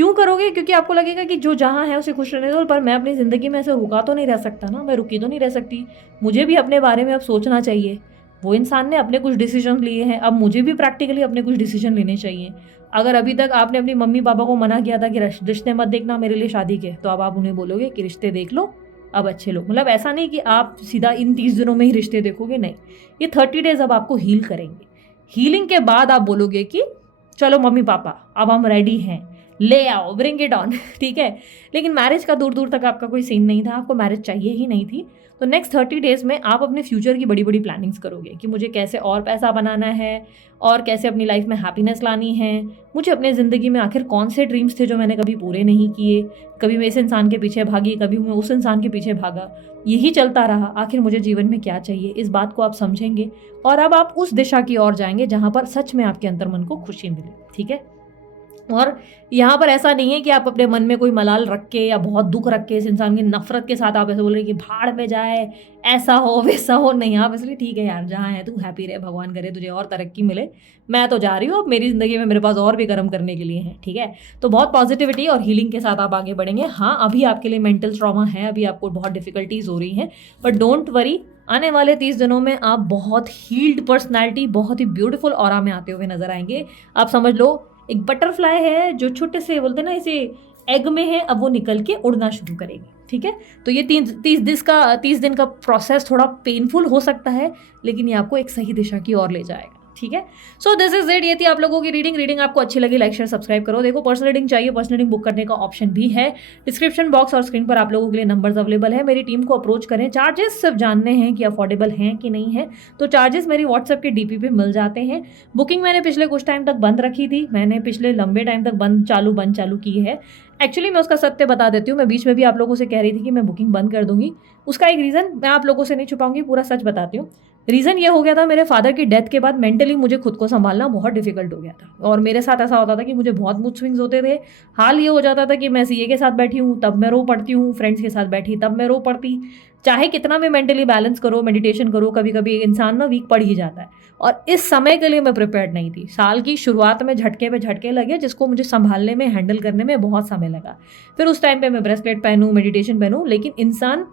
क्यों करोगे? क्योंकि आपको लगेगा कि जो जहाँ है उसे खुश रहने दो, पर मैं अपनी ज़िंदगी में ऐसे रुका तो नहीं रह सकता ना, मैं रुकी तो नहीं रह सकती। मुझे भी अपने बारे में अब सोचना चाहिए। वो इंसान ने अपने कुछ डिसीजन लिए हैं, अब मुझे भी प्रैक्टिकली अपने कुछ डिसीजन लेने चाहिए। अगर अभी तक आपने अपनी मम्मी पापा को मना किया था कि रिश्ते मत देखना मेरे लिए शादी के, तो अब आप उन्हें बोलोगे कि रिश्ते देख लो, अब अच्छे लो। मतलब ऐसा नहीं कि आप सीधा इन 30 दिनों में ही रिश्ते देखोगे, नहीं। ये 30 डेज अब आपको हील करेंगे। हीलिंग के बाद आप बोलोगे कि चलो मम्मी पापा अब हम रेडी हैं, ले आओ, ब्रिंग इट ऑन। ठीक है। लेकिन मैरिज का दूर दूर तक आपका कोई सीन नहीं था, आपको मैरिज चाहिए ही नहीं थी। तो नेक्स्ट 30 डेज में आप अपने फ्यूचर की बड़ी बड़ी प्लानिंग्स करोगे कि मुझे कैसे और पैसा बनाना है और कैसे अपनी लाइफ में हैप्पीनेस लानी है। मुझे अपने ज़िंदगी में आखिर कौन से ड्रीम्स थे जो मैंने कभी पूरे नहीं किए, कभी मैं इस इंसान के पीछे भागी, कभी मैं उस इंसान के पीछे भागा, यही चलता रहा, आखिर मुझे जीवन में क्या चाहिए, इस बात को आप समझेंगे और अब आप उस दिशा की ओर जाएंगे जहाँ पर सच में आपके अंतर मन को खुशी मिले। ठीक है। और यहाँ पर ऐसा नहीं है कि आप अपने मन में कोई मलाल रख के या बहुत दुख रख के इस इंसान की नफरत के साथ आप ऐसे बोल रहे कि भाड़ में जाए, ऐसा हो वैसा हो, नहीं। आप इसलिए ठीक है यार, जहाँ है तू हैप्पी रहे, भगवान करे तुझे और तरक्की मिले, मैं तो जा रही हूँ, अब मेरी ज़िंदगी में मेरे पास और भी कर्म करने के लिए है। ठीक है। तो बहुत पॉजिटिविटी और हीलिंग के साथ आप आगे बढ़ेंगे। हाँ, अभी आपके लिए मेंटल ट्रॉमा है, अभी आपको बहुत डिफिकल्टीज हो रही हैं, बट डोंट वरी, आने वाले 30 दिनों में आप बहुत हील्ड पर्सनैलिटी, बहुत ही ब्यूटीफुल ऑरा में आते हुए नजर आएंगे। आप समझ लो एक बटरफ्लाई है जो छोटे से बोलते हैं ना इसे एग में है, अब वो निकल के उड़ना शुरू करेगी। ठीक है। तो ये 30 दिन का प्रोसेस थोड़ा पेनफुल हो सकता है, लेकिन ये आपको एक सही दिशा की ओर ले जाएगा। ठीक है। So this is it. ये थी आप लोगों की रीडिंग आपको अच्छी लगी, लाइक शेयर सब्सक्राइब करो। देखो, पर्सनल रीडिंग चाहिए, पर्सनल रीडिंग बुक करने का ऑप्शन भी है डिस्क्रिप्शन बॉक्स और स्क्रीन पर आप लोगों के लिए नंबर्स अवेलेबल है। मेरी टीम को अप्रोच करें। चार्जेस सिर्फ जानने हैं कि अफोर्डेबल हैं कि नहीं है, तो चार्जेस मेरी व्हाट्सएप के डीपी पे मिल जाते हैं। बुकिंग मैंने पिछले कुछ टाइम तक बंद रखी थी, मैंने पिछले लंबे टाइम तक बंद चालू की है। एक्चुअली मैं उसका सत्य बता देती हूँ, मैं बीच में भी आप लोगों से कह रही थी कि मैं बुकिंग बंद कर दूंगी। उसका एक रीज़न मैं आप लोगों से नहीं छुपाऊंगी, पूरा सच बताती हूँ। रीज़न ये हो गया था, मेरे फादर की डेथ के बाद मेंटली मुझे खुद को संभालना बहुत डिफिकल्ट हो गया था, और मेरे साथ ऐसा होता था कि मुझे बहुत मूड स्विंग्स होते थे। हाल ये हो जाता था कि मैं सीए के साथ बैठी हूँ तब मैं रो पड़ती हूँ, फ्रेंड्स के साथ बैठी तब मैं रो पड़ती। चाहे कितना भी मेंटली बैलेंस करो, मेडिटेशन करो, कभी कभी इंसान ना वीक पड़ ही जाता है। और इस समय के लिए मैं प्रिपेयर्ड नहीं थी। साल की शुरुआत में झटके पे झटके लगे, जिसको मुझे संभालने में, हैंडल करने में बहुत समय लगा। फिर उस टाइम पे मैं ब्रेसलेट पहनूँ, मेडिटेशन पहनूँ, लेकिन इंसान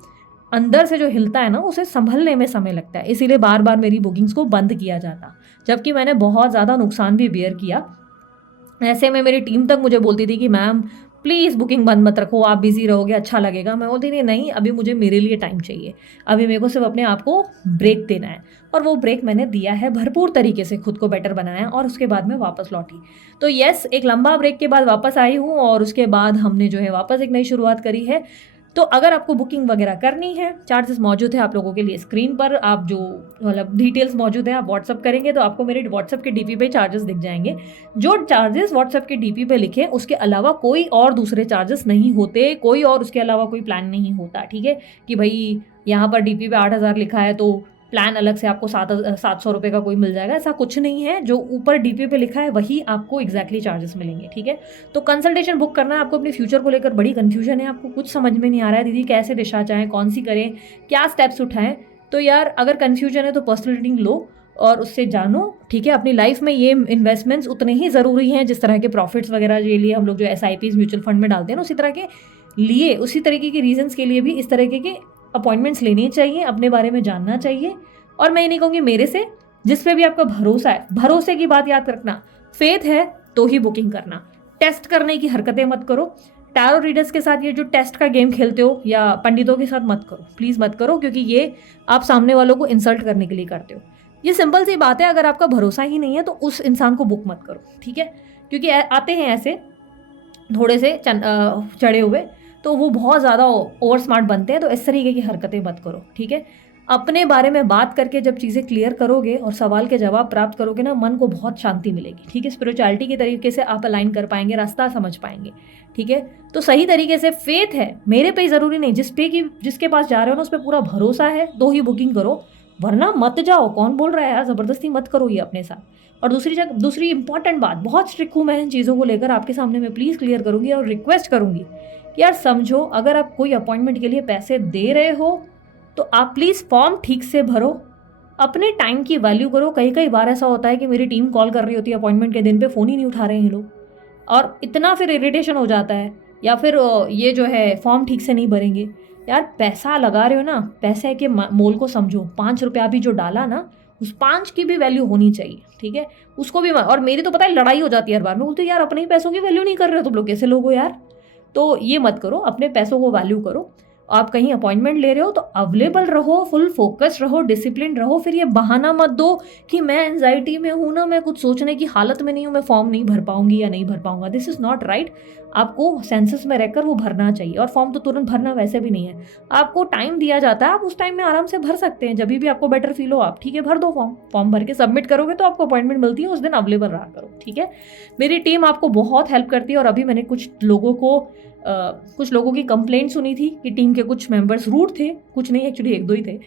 अंदर से जो हिलता है ना, उसे संभलने में समय लगता है। इसीलिए बार बार मेरी बुकिंग्स को बंद किया जाता, जबकि मैंने बहुत ज़्यादा नुकसान भी बेयर किया। ऐसे में मेरी टीम तक मुझे बोलती थी कि मैम प्लीज़ बुकिंग बंद मत रखो, आप बिजी रहोगे, अच्छा लगेगा। मैं बोलती थी नहीं, अभी मुझे मेरे लिए टाइम चाहिए, अभी मेरे को सिर्फ अपने आप को ब्रेक देना है। और वो ब्रेक मैंने दिया है, भरपूर तरीके से खुद को बेटर बनाया, और उसके बाद मैं वापस लौटी। तो येस, एक लंबा ब्रेक के बाद वापस आई हूँ, और उसके बाद हमने जो है वापस एक नई शुरुआत करी है। तो अगर आपको बुकिंग वगैरह करनी है, चार्जेस मौजूद है आप लोगों के लिए स्क्रीन पर, आप जो मतलब डिटेल्स मौजूद है, आप व्हाट्सअप करेंगे तो आपको मेरे व्हाट्सअप के डीपी पे चार्जेस दिख जाएंगे। जो चार्जेस व्हाट्सअप के डीपी पे लिखे, उसके अलावा कोई और दूसरे चार्जेस नहीं होते, कोई और उसके अलावा कोई प्लान नहीं होता। ठीक है, कि भाई यहाँ पर डीपी पे 8,000 लिखा है तो प्लान अलग से आपको 700 रुपये का कोई मिल जाएगा, ऐसा कुछ नहीं है। जो ऊपर डीपी पे लिखा है वही आपको एग्जैक्टली चार्जेस मिलेंगे। ठीक है। तो कंसल्टेशन बुक करना है आपको। अपने फ्यूचर को लेकर बड़ी कन्फ्यूजन है, आपको कुछ समझ में नहीं आ रहा है दीदी कैसे दिशा चाहें, कौन सी करें, क्या स्टेप्स उठाएं, तो यार अगर कन्फ्यूजन है तो पर्सनल रीडिंग लो और उससे जानो। ठीक है। अपनी लाइफ में ये इन्वेस्टमेंट्स उतने ही ज़रूरी हैं जिस तरह के प्रॉफिट्स वगैरह के लिए हम लोग जो SIPs म्यूचुअल फंड में डालते हैं ना, उसी तरह के लिए, उसी तरीके के रीजंस के लिए भी इस तरीके के अपॉइंटमेंट्स लेनी चाहिए, अपने बारे में जानना चाहिए। और मैं ये नहीं कहूँगी मेरे से, जिस पे भी आपका भरोसा है, भरोसे की बात याद रखना, फेथ है तो ही बुकिंग करना। टेस्ट करने की हरकतें मत करो। टैरो रीडर्स के साथ ये जो टेस्ट का गेम खेलते हो या पंडितों के साथ मत करो, प्लीज़ मत करो, क्योंकि ये आप सामने वालों को इंसल्ट करने के लिए करते हो। ये सिंपल सी बात है, अगर आपका भरोसा ही नहीं है तो उस इंसान को बुक मत करो। ठीक है। क्योंकि आते हैं ऐसे थोड़े से चढ़े हुए, तो वो बहुत ज़्यादा ओवर स्मार्ट बनते हैं, तो इस तरीके की हरकतें मत करो। ठीक है। अपने बारे में बात करके जब चीज़ें क्लियर करोगे और सवाल के जवाब प्राप्त करोगे ना, मन को बहुत शांति मिलेगी। ठीक है। स्पिरिचुअलिटी के तरीके से आप अलाइन कर पाएंगे, रास्ता समझ पाएंगे। ठीक है। तो सही तरीके से फेथ है, मेरे पे ज़रूरी नहीं, जिसके पास जा रहे हो ना उस पर पूरा भरोसा है तो ही बुकिंग करो, वरना मत जाओ। कौन बोल रहा है यार, ज़बरदस्ती मत करो ये अपने साथ। और दूसरी इंपॉर्टेंट बात, बहुत स्ट्रिक्ट हूँ मैं इन चीज़ों को लेकर, आपके सामने मैं प्लीज़ क्लियर करूँगी और रिक्वेस्ट करूँगी कि यार समझो, अगर आप कोई अपॉइंटमेंट के लिए पैसे दे रहे हो तो आप प्लीज़ फॉर्म ठीक से भरो, अपने टाइम की वैल्यू करो। कई बार ऐसा होता है कि मेरी टीम कॉल कर रही होती है अपॉइंटमेंट के दिन पे, फ़ोन ही नहीं उठा रहे हैं लोग। और इतना फिर इरिटेशन हो जाता है, या फिर ये जो है फॉर्म ठीक से नहीं भरेंगे। यार पैसा लगा रहे हो ना, पैसे के मोल को समझो। 5 रुपया भी जो डाला ना, उस 5 की भी वैल्यू होनी चाहिए, ठीक है, उसको भी। और मेरी तो पता है लड़ाई हो जाती है हर बार, मैं बोलती हूँ यार अपने ही पैसों की वैल्यू नहीं कर रहे हो तुम लोग, कैसे लोग हो यार। तो ये मत करो, अपने पैसों को वैल्यू करो। आप कहीं अपॉइंटमेंट ले रहे हो तो अवेलेबल रहो, फुल फोकस रहो, डिसिप्लिन रहो। फिर ये बहाना मत दो कि मैं एंजाइटी में हूँ ना, मैं कुछ सोचने की हालत में नहीं हूँ, मैं फॉर्म नहीं भर पाऊंगी या नहीं भर पाऊंगा। This is not right. आपको सेंसस में रहकर वो भरना चाहिए, और फॉर्म तो तुरंत भरना वैसे भी नहीं है, आपको टाइम दिया जाता है, आप उस टाइम में आराम से भर सकते हैं। जब भी आपको बेटर फील हो आप, ठीक है, भर दो फॉर्म। फॉर्म भर के सबमिट करोगे तो आपको अपॉइंटमेंट मिलती है, उस दिन अवेलेबल रहा करो, ठीक है। मेरी टीम आपको बहुत हेल्प करती है, और अभी मैंने कुछ लोगों की कंप्लेंट सुनी थी कि टीम के कुछ मेंबर्स रूड थे। कुछ नहीं, एक्चुअली 1-2 ही थे।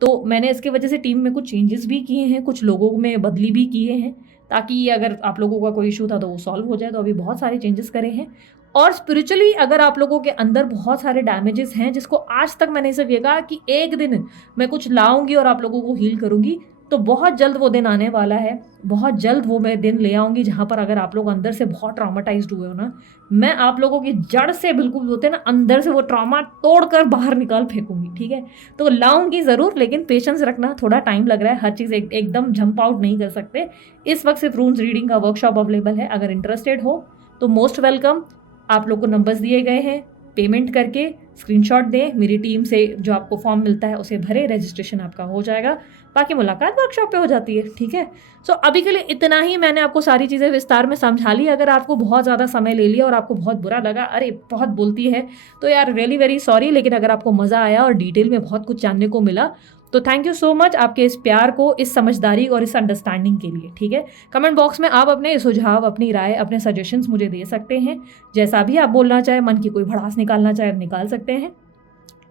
तो मैंने इसके वजह से टीम में कुछ चेंजेस भी किए हैं, कुछ लोगों में बदली भी किए हैं, ताकि अगर आप लोगों का कोई इशू था तो वो सॉल्व हो जाए। तो अभी बहुत सारे चेंजेस करे हैं। और स्पिरिचुअली अगर आप लोगों के अंदर बहुत सारे डैमेजेस हैं, जिसको आज तक मैंने सिर्फ ये कहा कि एक दिन मैं कुछ लाऊंगी और आप लोगों को हील करूंगी, तो बहुत जल्द वो दिन आने वाला है। बहुत जल्द वो मैं दिन ले आऊंगी जहाँ पर अगर आप लोग अंदर से बहुत ट्रॉमाटाइज्ड हुए हो ना, मैं आप लोगों की जड़ से बिल्कुल होते हैं ना, अंदर से वो ट्रॉमा तोड़कर बाहर निकाल फेंकूंगी, ठीक है। तो लाऊंगी ज़रूर, लेकिन पेशेंस रखना, थोड़ा टाइम लग रहा है। हर चीज़ एकदम जंप आउट नहीं कर सकते। इस वक्त सिर्फ रून्स रीडिंग का वर्कशॉप अवेलेबल है। अगर इंटरेस्टेड हो तो मोस्ट वेलकम। आप लोग को नंबर्स दिए गए हैं, पेमेंट करके स्क्रीनशॉट दें, मेरी टीम से जो आपको फॉर्म मिलता है उसे भरे, रजिस्ट्रेशन आपका हो जाएगा, बाकी मुलाकात वर्कशॉप पे हो जाती है, ठीक है। सो अभी के लिए इतना ही, मैंने आपको सारी चीज़ें विस्तार में समझा ली। अगर आपको बहुत ज़्यादा समय ले लिया और आपको बहुत बुरा लगा, अरे बहुत बोलती है, तो यार रियली वेरी सॉरी। लेकिन अगर आपको मज़ा आया और डिटेल में बहुत कुछ जानने को मिला, तो थैंक यू सो मच आपके इस प्यार को, इस समझदारी और इस अंडरस्टैंडिंग के लिए, ठीक है। कमेंट बॉक्स में आप अपने सुझाव, अपनी राय, अपने सजेशंस मुझे दे सकते हैं। जैसा भी आप बोलना चाहे, मन की कोई भड़ास निकालना चाहे निकाल सकते हैं।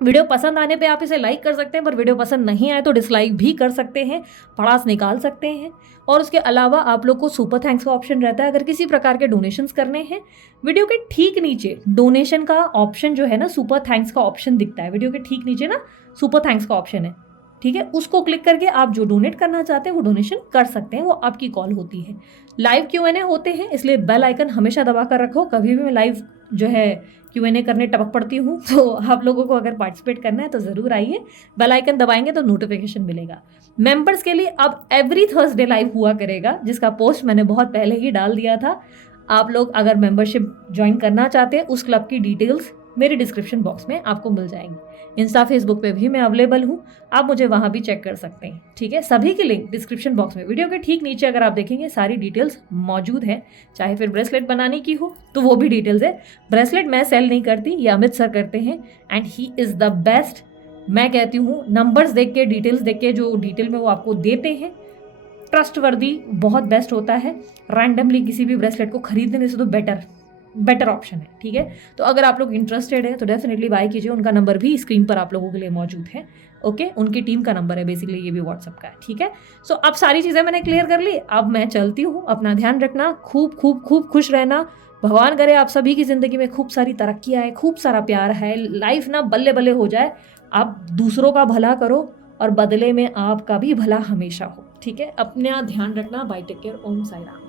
वीडियो पसंद आने पे आप इसे लाइक कर सकते हैं, पर वीडियो पसंद नहीं आए तो डिसलाइक भी कर सकते हैं, भड़ास निकाल सकते हैं। और उसके अलावा आप लोग को सुपर थैंक्स का ऑप्शन रहता है अगर किसी प्रकार के डोनेशंस करने हैं। वीडियो के ठीक नीचे डोनेशन का ऑप्शन जो है ना, सुपर थैंक्स का ऑप्शन दिखता है। वीडियो के ठीक नीचे ना सुपर थैंक्स का ऑप्शन है, ठीक है। उसको क्लिक करके आप जो डोनेट करना चाहते हैं वो डोनेशन कर सकते हैं, वो आपकी कॉल होती है। लाइव Q&A होते हैं, इसलिए बेल आइकन हमेशा दबा कर रखो। कभी भी मैं लाइव जो है Q&A करने टपक पड़ती हूँ, तो आप लोगों को अगर पार्टिसिपेट करना है तो ज़रूर आइए। बेल आइकन दबाएंगे तो नोटिफिकेशन मिलेगा। मेंबर्स के लिए अब एवरी थर्सडे लाइव हुआ करेगा, जिसका पोस्ट मैंने बहुत पहले ही डाल दिया था। आप लोग अगर मेंबरशिप ज्वाइन करना चाहते हैं, उस क्लब की डिटेल्स मेरे डिस्क्रिप्शन बॉक्स में आपको मिल जाएंगी। इंस्टा फेसबुक पे भी मैं अवेलेबल हूँ, आप मुझे वहाँ भी चेक कर सकते हैं, ठीक है। सभी के लिंक डिस्क्रिप्शन बॉक्स में, वीडियो के ठीक नीचे अगर आप देखेंगे सारी डिटेल्स मौजूद है। चाहे फिर ब्रेसलेट बनाने की हो तो वो भी डिटेल्स है। ब्रेसलेट मैं सेल नहीं करती, ये अमित सर करते हैं, and he is the best. मैं कहती हूँ नंबर्स देख के, डिटेल्स देख के, जो डिटेल में वो आपको देते हैं, ट्रस्टवर्दी बहुत बेस्ट होता है। रैंडमली किसी भी ब्रेसलेट को खरीदने से तो बेटर ऑप्शन है, ठीक है। तो अगर आप लोग इंटरेस्टेड है तो डेफिनेटली बाय कीजिए। उनका नंबर भी स्क्रीन पर आप लोगों के लिए मौजूद है, ओके। उनकी टीम का नंबर है बेसिकली, ये भी व्हाट्सएप का है, ठीक है। सो अब सारी चीज़ें मैंने क्लियर कर ली, अब मैं चलती हूँ। अपना ध्यान रखना, खूब खूब खूब खुश रहना। भगवान करे आप सभी की ज़िंदगी में खूब सारी तरक्की आए, खूब सारा प्यार है, लाइफ ना बल्ले बल्ले हो जाए। आप दूसरों का भला करो और बदले में आपका भी भला हमेशा हो, ठीक है। अपना ध्यान रखना। बाय, टेक केयर, ओम साई राम।